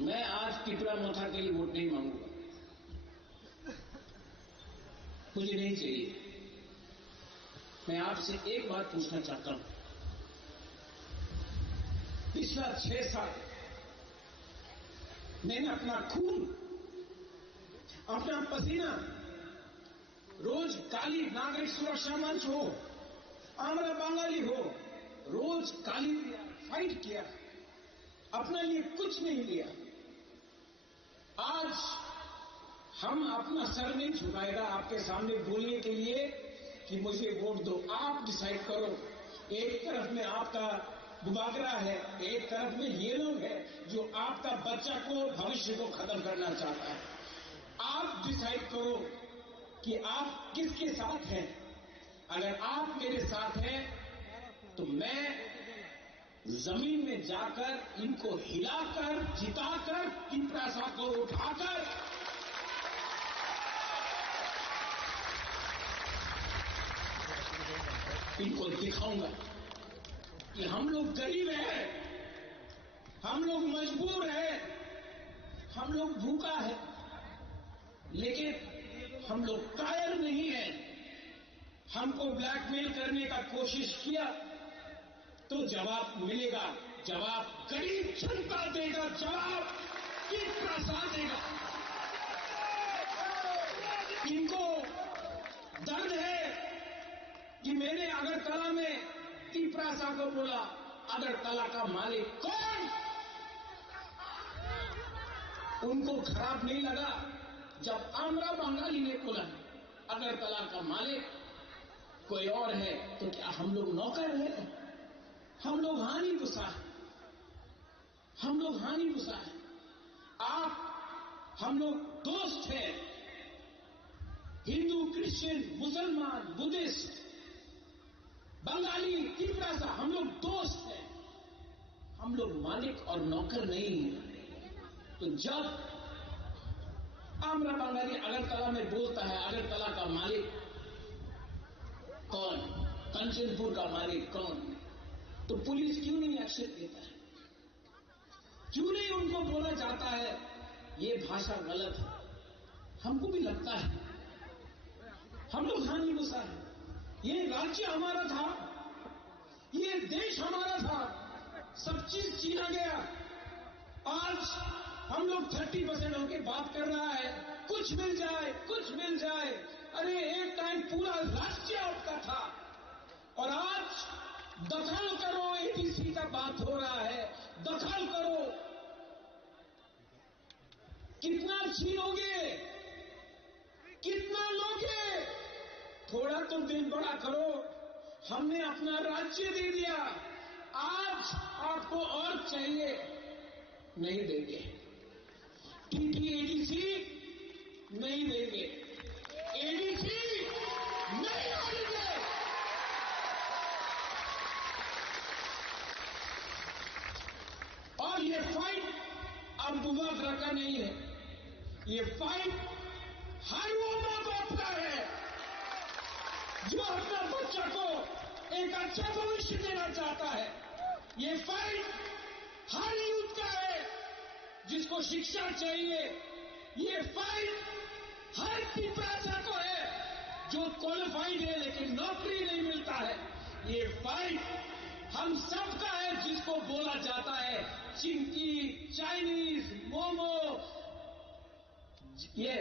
मैं आज टिपरा मोथा के लिए वोट नहीं मांगूंगा, मुझे नहीं चाहिए। मैं आपसे एक बात पूछना चाहता हूं, पिछला 6 साल मैंने अपना खून, अपना पसीना, रोज काली नागरिक सुरक्षा मंच हो, आमरा बंगाली हो, रोज काली फाइट किया, अपने लिए कुछ नहीं लिया। आज हम अपना सर नहीं झुकाएगा आपके सामने बोलने के लिए कि मुझे वोट दो। आप डिसाइड करो, एक तरफ में आपका बुबागरा है, एक तरफ में ये लोग है जो आपका बच्चा को, भविष्य को खत्म करना चाहता है। आप डिसाइड करो कि आप किसके साथ हैं। अगर आप मेरे साथ हैं तो मैं जमीन में जाकर इनको हिलाकर, जिताकर, टिपरासा को उठाकर इनको दिखाऊंगा कि हम लोग गरीब हैं, हम लोग मजबूर हैं, हम लोग भूखा है, लेकिन हम लोग कायर नहीं है। हमको ब्लैकमेल करने का कोशिश किया तो जवाब मिलेगा, जवाब गरीब जनता देगा, जवाब टिपरासा देगा। इनको दर्द है कि मैंने अगरतला में टिपरासा को बोला, अगरतला का मालिक कौन? उनको खराब नहीं लगा जब आमरा बंगाली ने बोला अगरतला का मालिक कोई और है, तो क्या हम लोग नौकर हैं? हम लोग हानि गुस्सा है, हम लोग हानि गुस्सा है। आप, हम लोग दोस्त हैं, हिंदू, क्रिश्चियन, मुसलमान, बुद्धिस्ट, बंगाली, टिपरासा, हम लोग दोस्त हैं, हम लोग मालिक और नौकर नहीं हैं। तो जब आमरा बंगाली अगरतला में बोलता है अगरतला का मालिक कौन, कंचनपुर का मालिक कौन, तो पुलिस क्यों नहीं एक्शन लेता है? क्यों नहीं उनको बोला जाता है ये भाषा गलत है? हमको भी लगता है, हम लोग हानि गुस्सा है। ये राज्य हमारा था, ये देश हमारा था, सब चीज छीना गया। आज हम लोग 30% होके बात कर रहा है, कुछ मिल जाए, कुछ मिल जाए। अरे एक टाइम पूरा राज्य आपका था, और आज दखल करो, एबीसी का बात हो रहा है, दखल करो। कितना छीनोगे, कितना लोगे? थोड़ा तो दिल बड़ा करो। हमने अपना राज्य दे दिया, आज आपको और चाहिए, नहीं देंगे। टीटीएडीसी नहीं देंगे, एडीसी नहीं मानेंगे। और ये फाइट अब बुबागरा का नहीं है, ये फाइट हर वो मां बाप का है जो अपना बच्चा को एक अच्छा भविष्य देना चाहता है। ये फाइट हर यूथ का है जिसको शिक्षा चाहिए। ये फाइट हर टिपरासा को है जो क्वालिफाइड है लेकिन नौकरी नहीं मिलता है। ये फाइट हम सबका है, जिसको बोला जाता है चिंकी, चाइनीज, मोमो, ये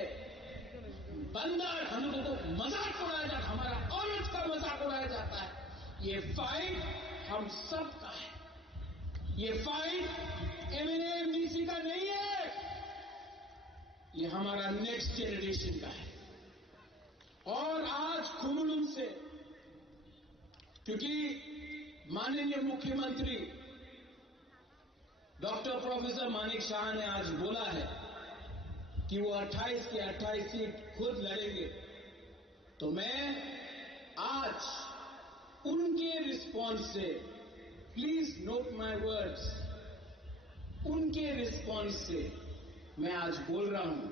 बंदर, हम लोगों को मजाक उड़ाया जाता है, हमारा औरत का मजाक उड़ाया जाता है। ये फाइट हम सबका है। ये फाइट MNA-MDC का नहीं है, ये हमारा नेक्स्ट जनरेशन का है। और आज खुमलुम से, क्योंकि माननीय मुख्यमंत्री डॉक्टर प्रोफेसर मानिक शाह ने आज बोला है कि वो 28 के 28 सीट खुद लड़ेंगे, तो मैं आज उनके रिस्पॉन्स से, प्लीज नोट माय वर्ड्स, उनके रिस्पॉन्स से मैं आज बोल रहा हूं,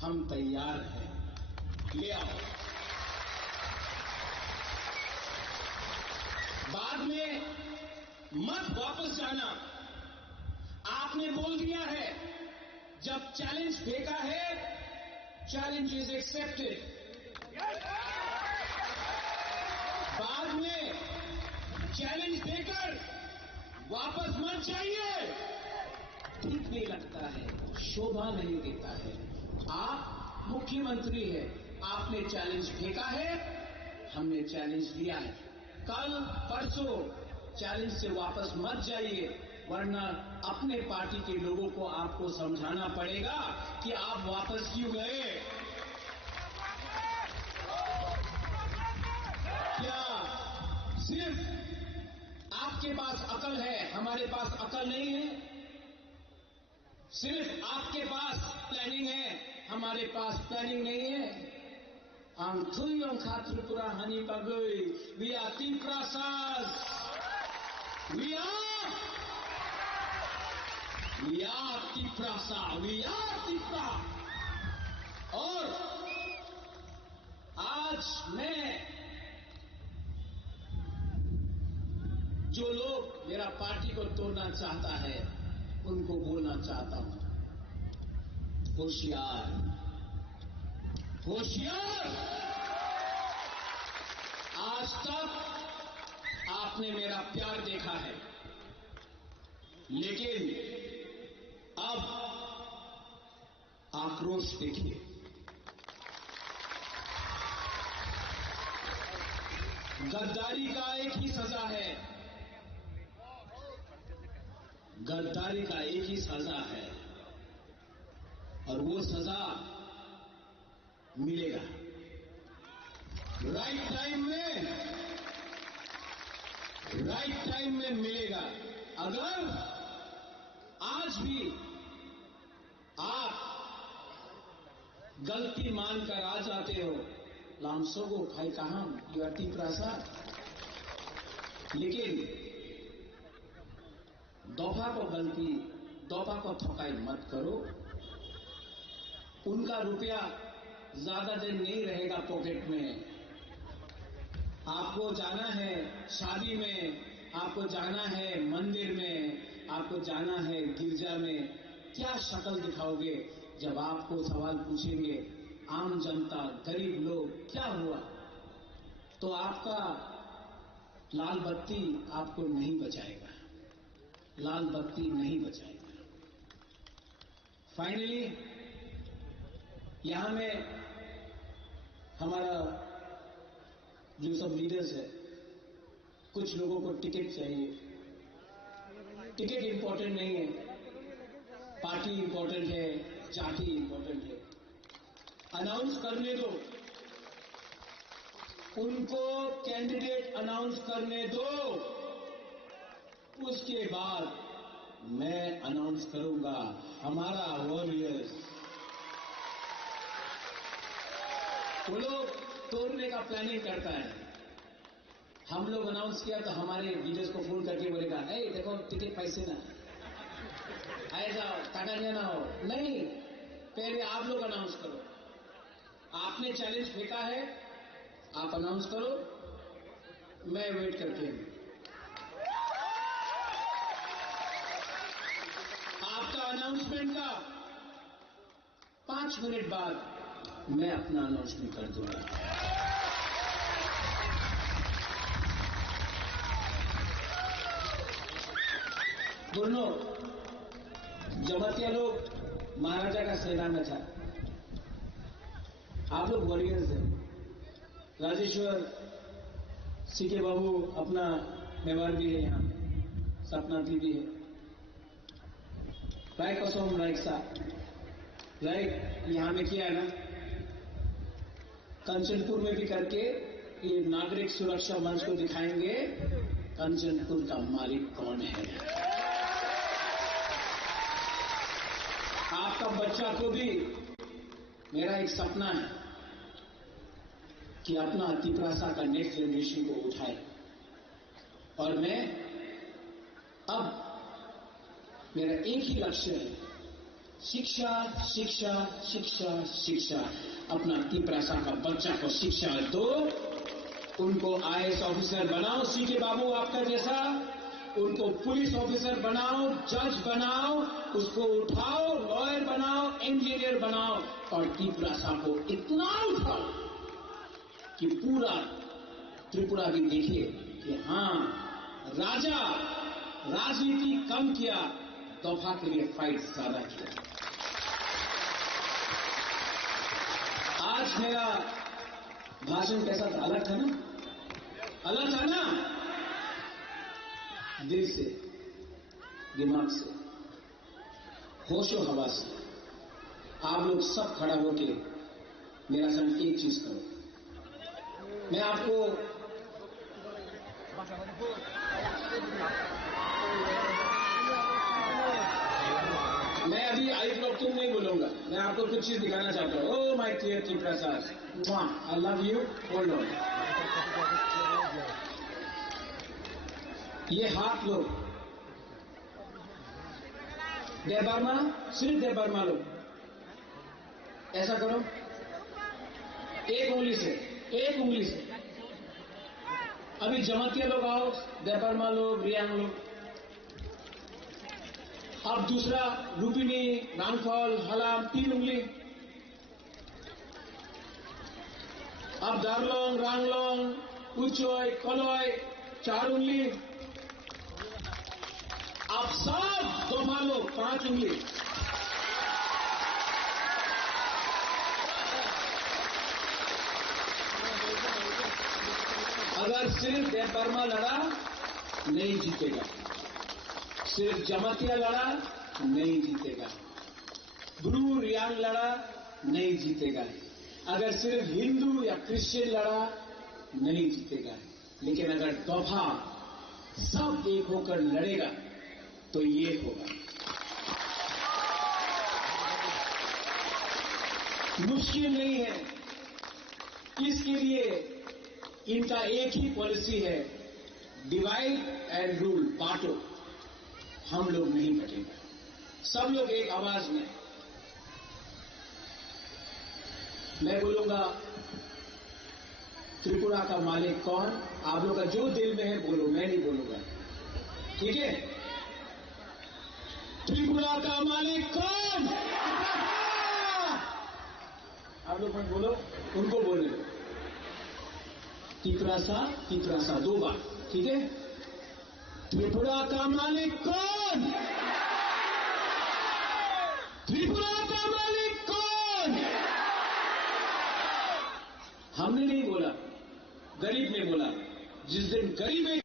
हम तैयार हैं, ले आओ। बाद में मत वापस जाना। आपने बोल दिया है, जब चैलेंज फेंका है, चैलेंज इज एक्सेप्टेड। बाद में चैलेंज देकर वापस मत जाइए, ठीक नहीं लगता है, शोभा नहीं देता है। आप मुख्यमंत्री हैं, आपने चैलेंज फेंका है, हमने चैलेंज लिया है। कल परसों चैलेंज से वापस मत जाइए, वरना अपने पार्टी के लोगों को आपको समझाना पड़ेगा कि आप वापस क्यों गए। क्या सिर्फ आपके पास अकल है, हमारे पास अकल नहीं है? सिर्फ आपके पास प्लानिंग है, हमारे पास प्लानिंग नहीं है? Ang tuyong Khatripura Hani Pagoy, we are Tiprasas. We are Tiprasa, we are Tipra. और आज मैं, जो लोग मेरा पार्टी को तोड़ना चाहता है, उनको बोलना चाहता हूं, होशियार, होशियार। आज तक आपने मेरा प्यार देखा है, लेकिन अब आक्रोश देखिए। गद्दारी का एक ही सजा है, गद्दारी का एक ही सजा है, और वो सजा मिलेगा राइट टाइम में मिलेगा। अगर आज भी आप गलती मानकर आ जाते हो, लामसोगो खाई कहां, यू आर टिप्रासा, लेकिन दफा को गलती, दफा को थकाई मत करो। उनका रुपया ज्यादा दिन नहीं रहेगा पॉकेट में। आपको जाना है शादी में, आपको जाना है मंदिर में, आपको जाना है गिरजा में, क्या शक्ल दिखाओगे जब आपको सवाल पूछेंगे आम जनता, गरीब लोग, क्या हुआ? तो आपका लाल बत्ती आपको नहीं बचाएगा, लाल बत्ती नहीं बचाएगा। फाइनली यहां में हमारा जो सब लीडर्स है, कुछ लोगों को टिकट चाहिए। टिकट इंपॉर्टेंट नहीं है, पार्टी इंपॉर्टेंट है, जाति इंपॉर्टेंट है। अनाउंस करने दो, उनको कैंडिडेट अनाउंस करने दो, उसके बाद मैं अनाउंस करूंगा हमारा वॉरियर्स। वो लोग तोड़ने का प्लानिंग करता है, हम लोग अनाउंस किया तो हमारे लीडर्स को फोन करके बोलेगा, ए देखो टिकट पैसे ना आए जाओ, टाटा ना हो। नहीं, पहले आप लोग अनाउंस करो। आपने चैलेंज फेंका है, आप अनाउंस करो, मैं वेट करके हूं। आपका अनाउंसमेंट का 5 मिनट बाद मैं अपना अनाउंसमेंट कर दूंगा। सुनो, जमातिया लोग महाराजा का सेना में था, आप लोग वॉरियर्स हैं। राजेश्वर सीके बाबू अपना मेवार भी है, यहाँ सपना दीदी है, राय कसम राय सा राय यहाँ में किया है ना, कंचनपुर में भी करके ये नागरिक सुरक्षा मंच को दिखाएंगे कंचनपुर का मालिक कौन है। आपका बच्चा को भी मेरा एक सपना है कि अपना तिपरासा का नेक्स्ट जनरेशन को उठाए, और मैं अब मेरा एक ही लक्ष्य है, शिक्षा शिक्षा शिक्षा शिक्षा। अपना तिपरासा का बच्चा को शिक्षा दो, उनको आईएएस ऑफिसर बनाओ, सीके बाबू आपका जैसा, उनको पुलिस ऑफिसर बनाओ, जज बनाओ, उसको उठाओ, लॉयर बनाओ, इंजीनियर बनाओ, और तिपरासा को इतना उठाओ कि पूरा त्रिपुरा भी देखिए कि हां, राजा राजनीति कम किया, तोहफा के लिए फाइट ज्यादा किया। आज मेरा भाषण कैसा था? अलग था ना? अलग था ना? दिल से, दिमाग से, होशो हवास से। आप लोग सब खड़ा होके मेरा संग एक चीज करो। मैं आपको मैं अभी आई ब्लॉक तुम नहीं बोलूंगा, मैं आपको कुछ चीज दिखाना चाहता हूँ। ओ माय डियर तिपरासाज, I love you, hold on. ये हाथ लो, देवबर्मा, सिर्फ देवबर्मा लो, ऐसा करो, एक उंगली से, एक उंगली से। अभी जमातिया लोग आओ, देवबर्मा लोग, रियांग लोग। अब दूसरा रूपिनी, रामफल, हलाम, 3 उंगली। अब दारलोंग, रांगलोंग, उचोय, कलोय, 4 उंगली। अब सब दोमा लोग 5 उंगली। अगर सिर्फ देवबर्मा लड़ा नहीं जीतेगा, सिर्फ जमातिया लड़ा नहीं जीतेगा, ब्रू रियांग लड़ा नहीं जीतेगा, अगर सिर्फ हिंदू या क्रिश्चियन लड़ा नहीं जीतेगा। लेकिन अगर तोहफा सब एक होकर लड़ेगा तो ये होगा। मुश्किल नहीं है, इसके लिए इनका एक ही पॉलिसी है, डिवाइड एंड रूल, बांटो। हम लोग नहीं बटेंगे, सब लोग एक आवाज में। मैं बोलूंगा त्रिपुरा का मालिक कौन, आप लोग का जो दिल में है बोलो, मैं नहीं बोलूंगा, ठीक है? त्रिपुरा का मालिक कौन? आप लोग मत बोलो, उनको बोलने दो। तिपरासा, तिपरासा 2 बार, ठीक है? त्रिपुरा का मालिक कौन? त्रिपुरा का मालिक कौन? हमने नहीं बोला, गरीब ने बोला। जिस दिन गरीब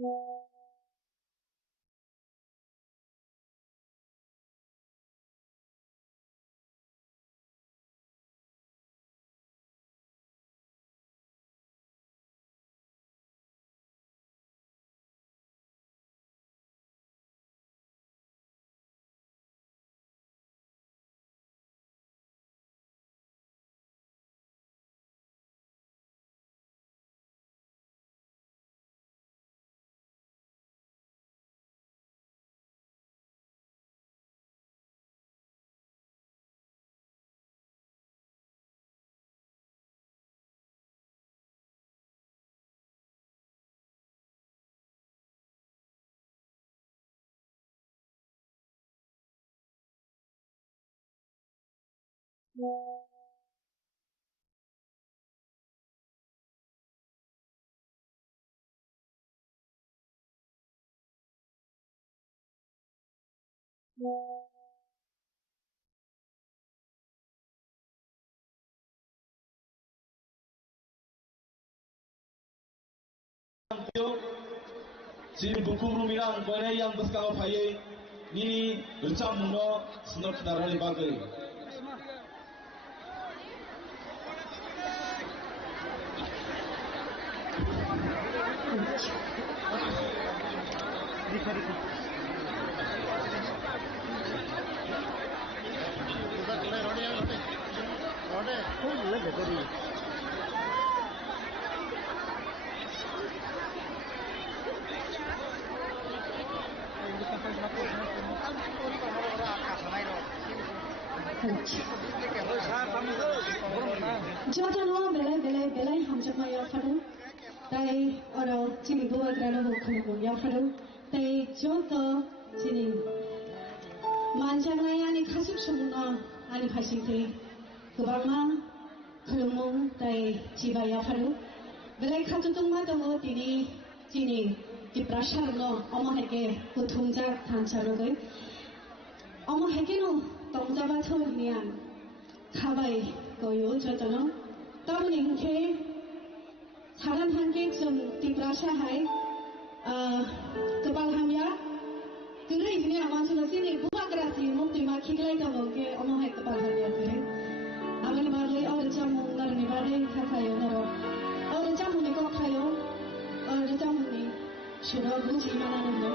Sini buku rumiran boleh yang berskala payah ni recam muno senok darah bagai. 저도 belai hamjakma yafaru tai oro chini buat rana bukan yafaru tai joto chini manjangai ani khasuk semua ani phasite kubama khulmung tai jiba yafaru belai khatutung ma tongo tini chini di prashar no omo heke kuthumjak thancharogai omo heke no tongdaba thornian khabai koyo jotono Tahun ini, saran hangke jeng tiprasa hai, kepal hamya, kira ini aman sudah sini buat kerasi mukti makhi kelai kamu ke omo hai kepal hamya kira, aman balai awal jamu nar ni balai kakayo naro, awal jamu ni kok kayo, awal jamu ni sudah buci mana nunggu.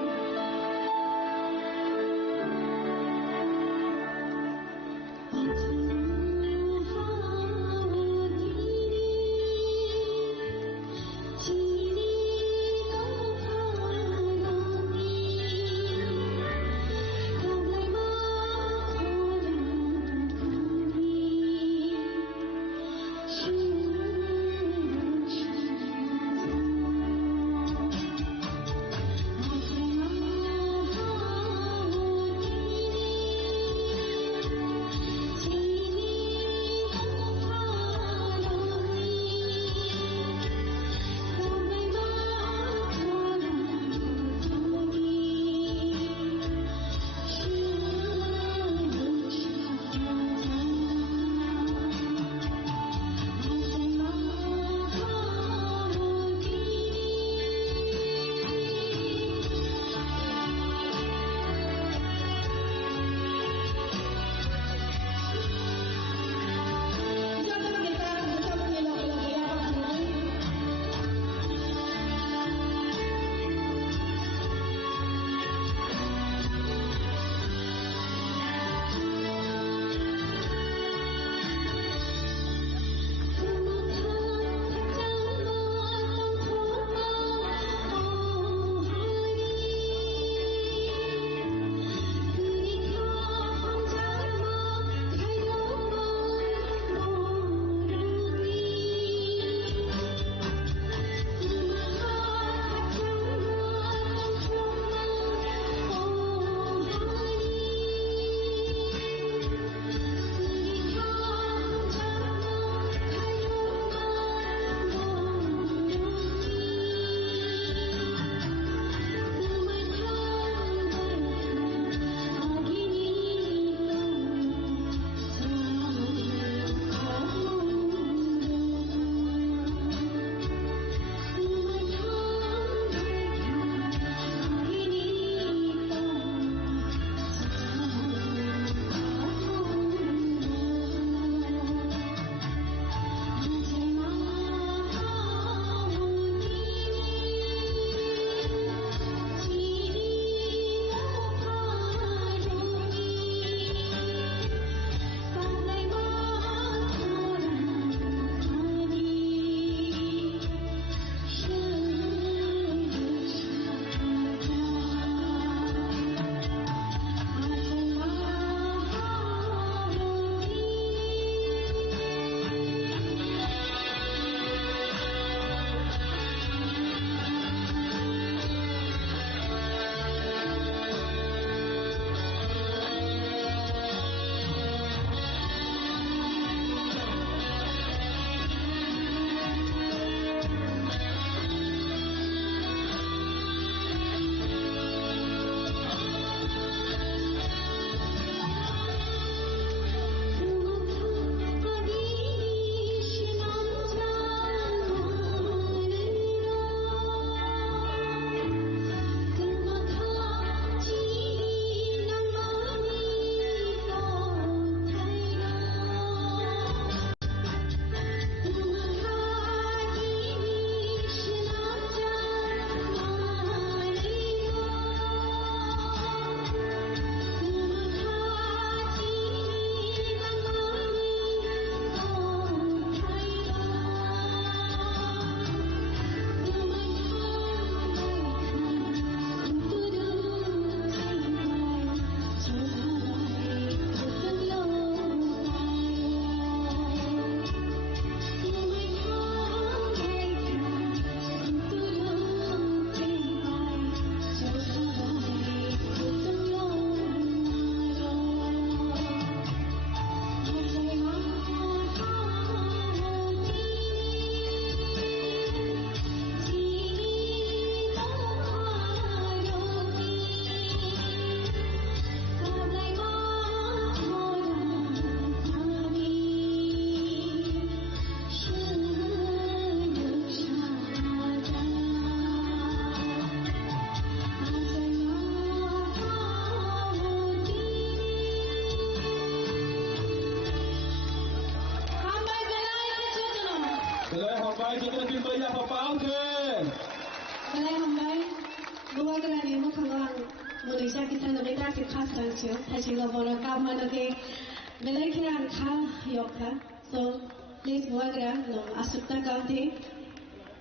Baik, kita lebih banyak apa oke. Malay hambai, luar kerana yang mukhalang Malaysia kita lebih tak khas rancio, hasil laboran kau mana ke Malay kira angka yokka, so please luar kerana no asukta kau te,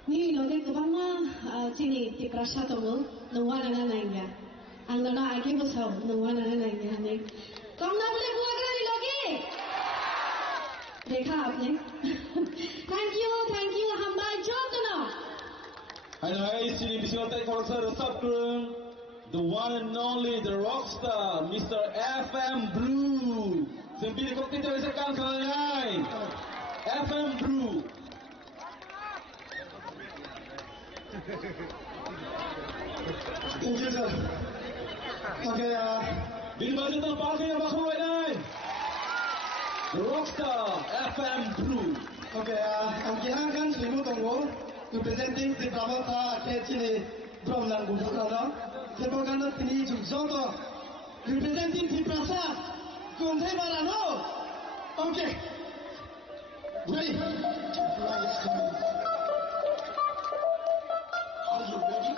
ni loge kubama cini di prasat omu, luar nana nanya, angana agi busau luar nana nanya ni, kau nak boleh luar kerana ni loge? देखा आपने थैंक यू हमारे जो तो ना Hai, sini bising otak konser Sabtu, the one and only, the rockstar, Mr. FM Blue. Sempit kau kita sekarang sekali. FM Blue. Thank you, sir. Okay, Di mana tu pakai apa kau ini? The rockstar FM Blue. okay, ang kailangan sino tunggu representing the Brahmata Kechini Brahman Gupukana. Sebagana tini Joto representing the Prasad Kunze Barano. Okay, ready? Are you ready?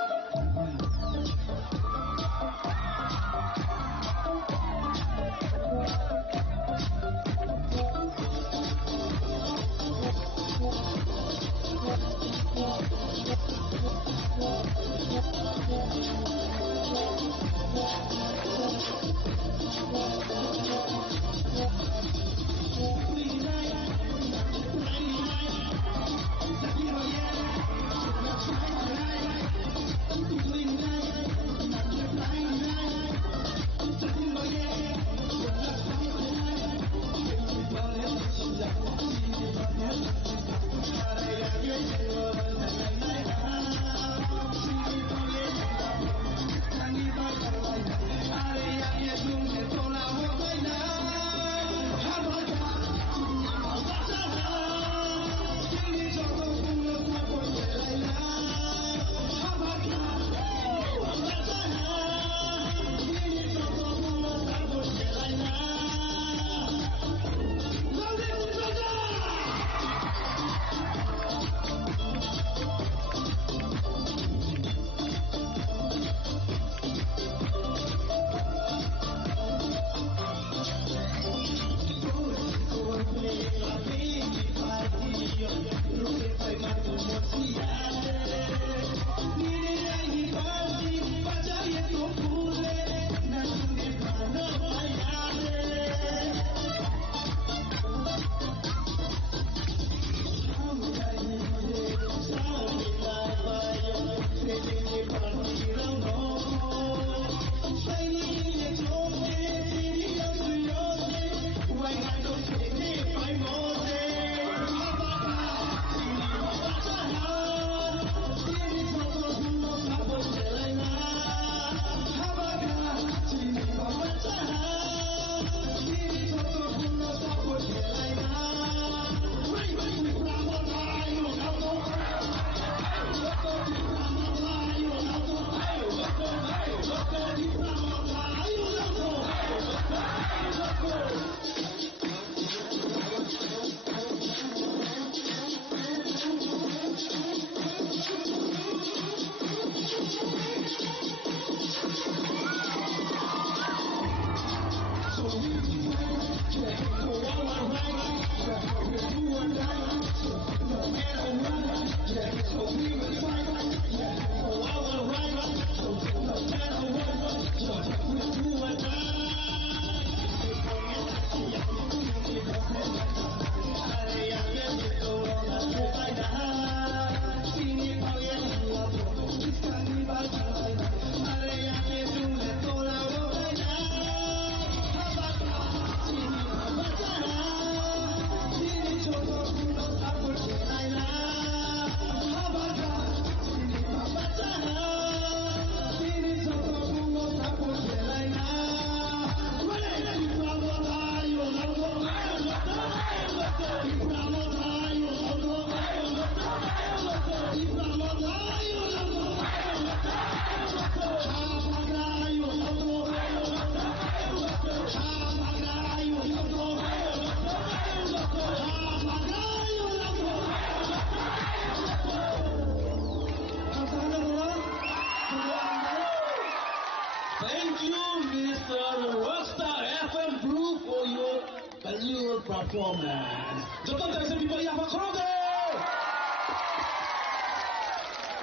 performance. Joton terasa diberi apa krogo?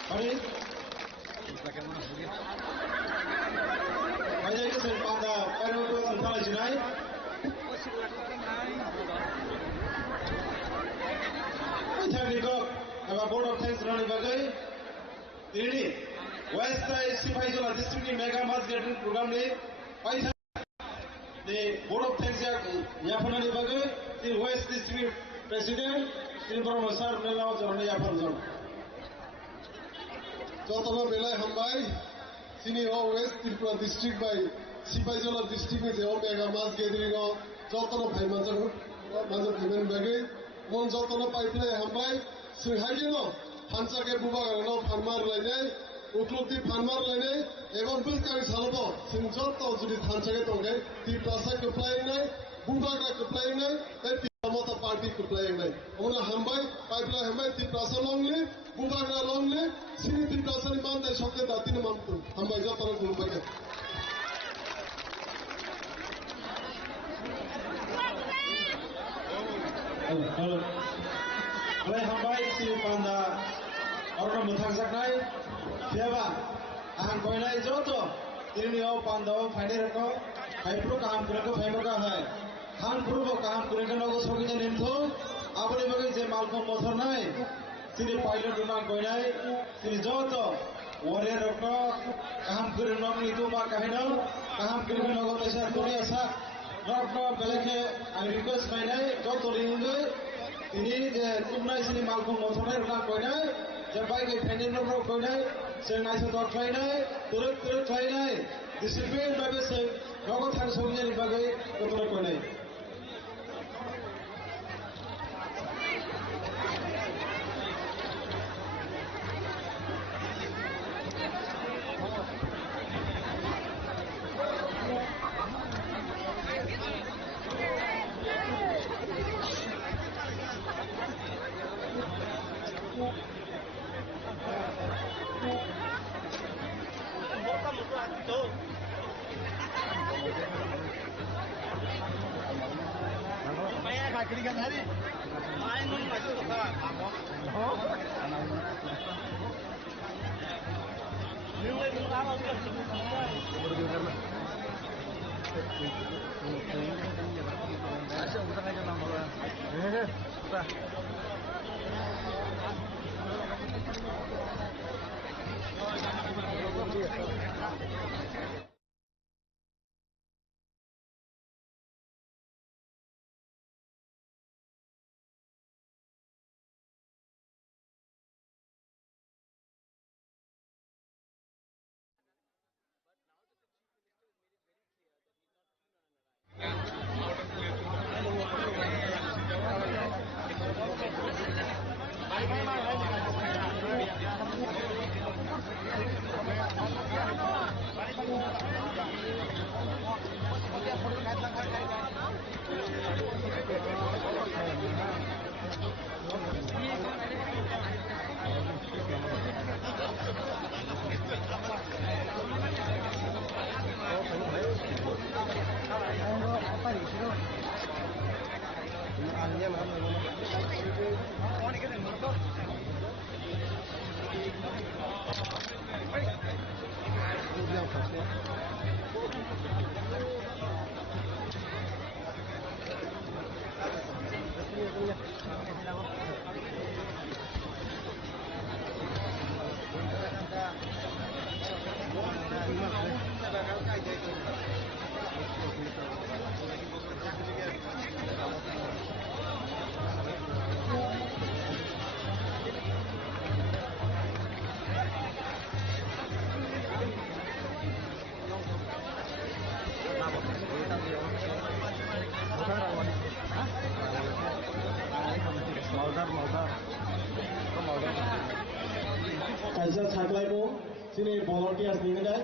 Farid. Banyak itu pada periode antara jenai. Technical, our board of thanks running bagai. Ini West Sipaizula district mega mass gathering program ni. The board of thanks ya pernah dibagai. The West district president, the Professor Melaw Jorani ya pernah. Jotolo belai hambai sini West Tripura district by Sipaizula district ni jauh mega mass gathering o jotolo bhai manjak payment bagai. Mon jotolo pipeline hambai sing hagino hansake bubagarano farmer lainai uklukti farmer lainai ebon buskari salbo sing joto judi hansake tongai ti prasa keplaing nai bubagra keplaing nai tai mota party keplaing nai ona hambai pipeline hambai ti prasa longli bubagra longli sing ti prasa ni man dai shokte datin mamtu hambai jotolo gulubaga Oleh hambai si panda orang muthakjaknai siapa ahan koinai joto ini au panda faini reko haipro kaham kureko faimaka hai han purbo kaham kureko nogo sogine nimtho aboni bagi je malko mothor nai tini pilot una koinai tini joto warrior reko kaham kureko nogo itu ma kahino kaham kureko nogo tesa dunia sa roko beleke I request fainai joto ringai ini je tumnai sini malko mothonai una koinai Jabai ke fainai nogo koinai senai se dot fainai turut fainai discipline bagai se nogo thang sognya ni bagai kotoro koinai Kaisa saklaimu sini volunteers ni kan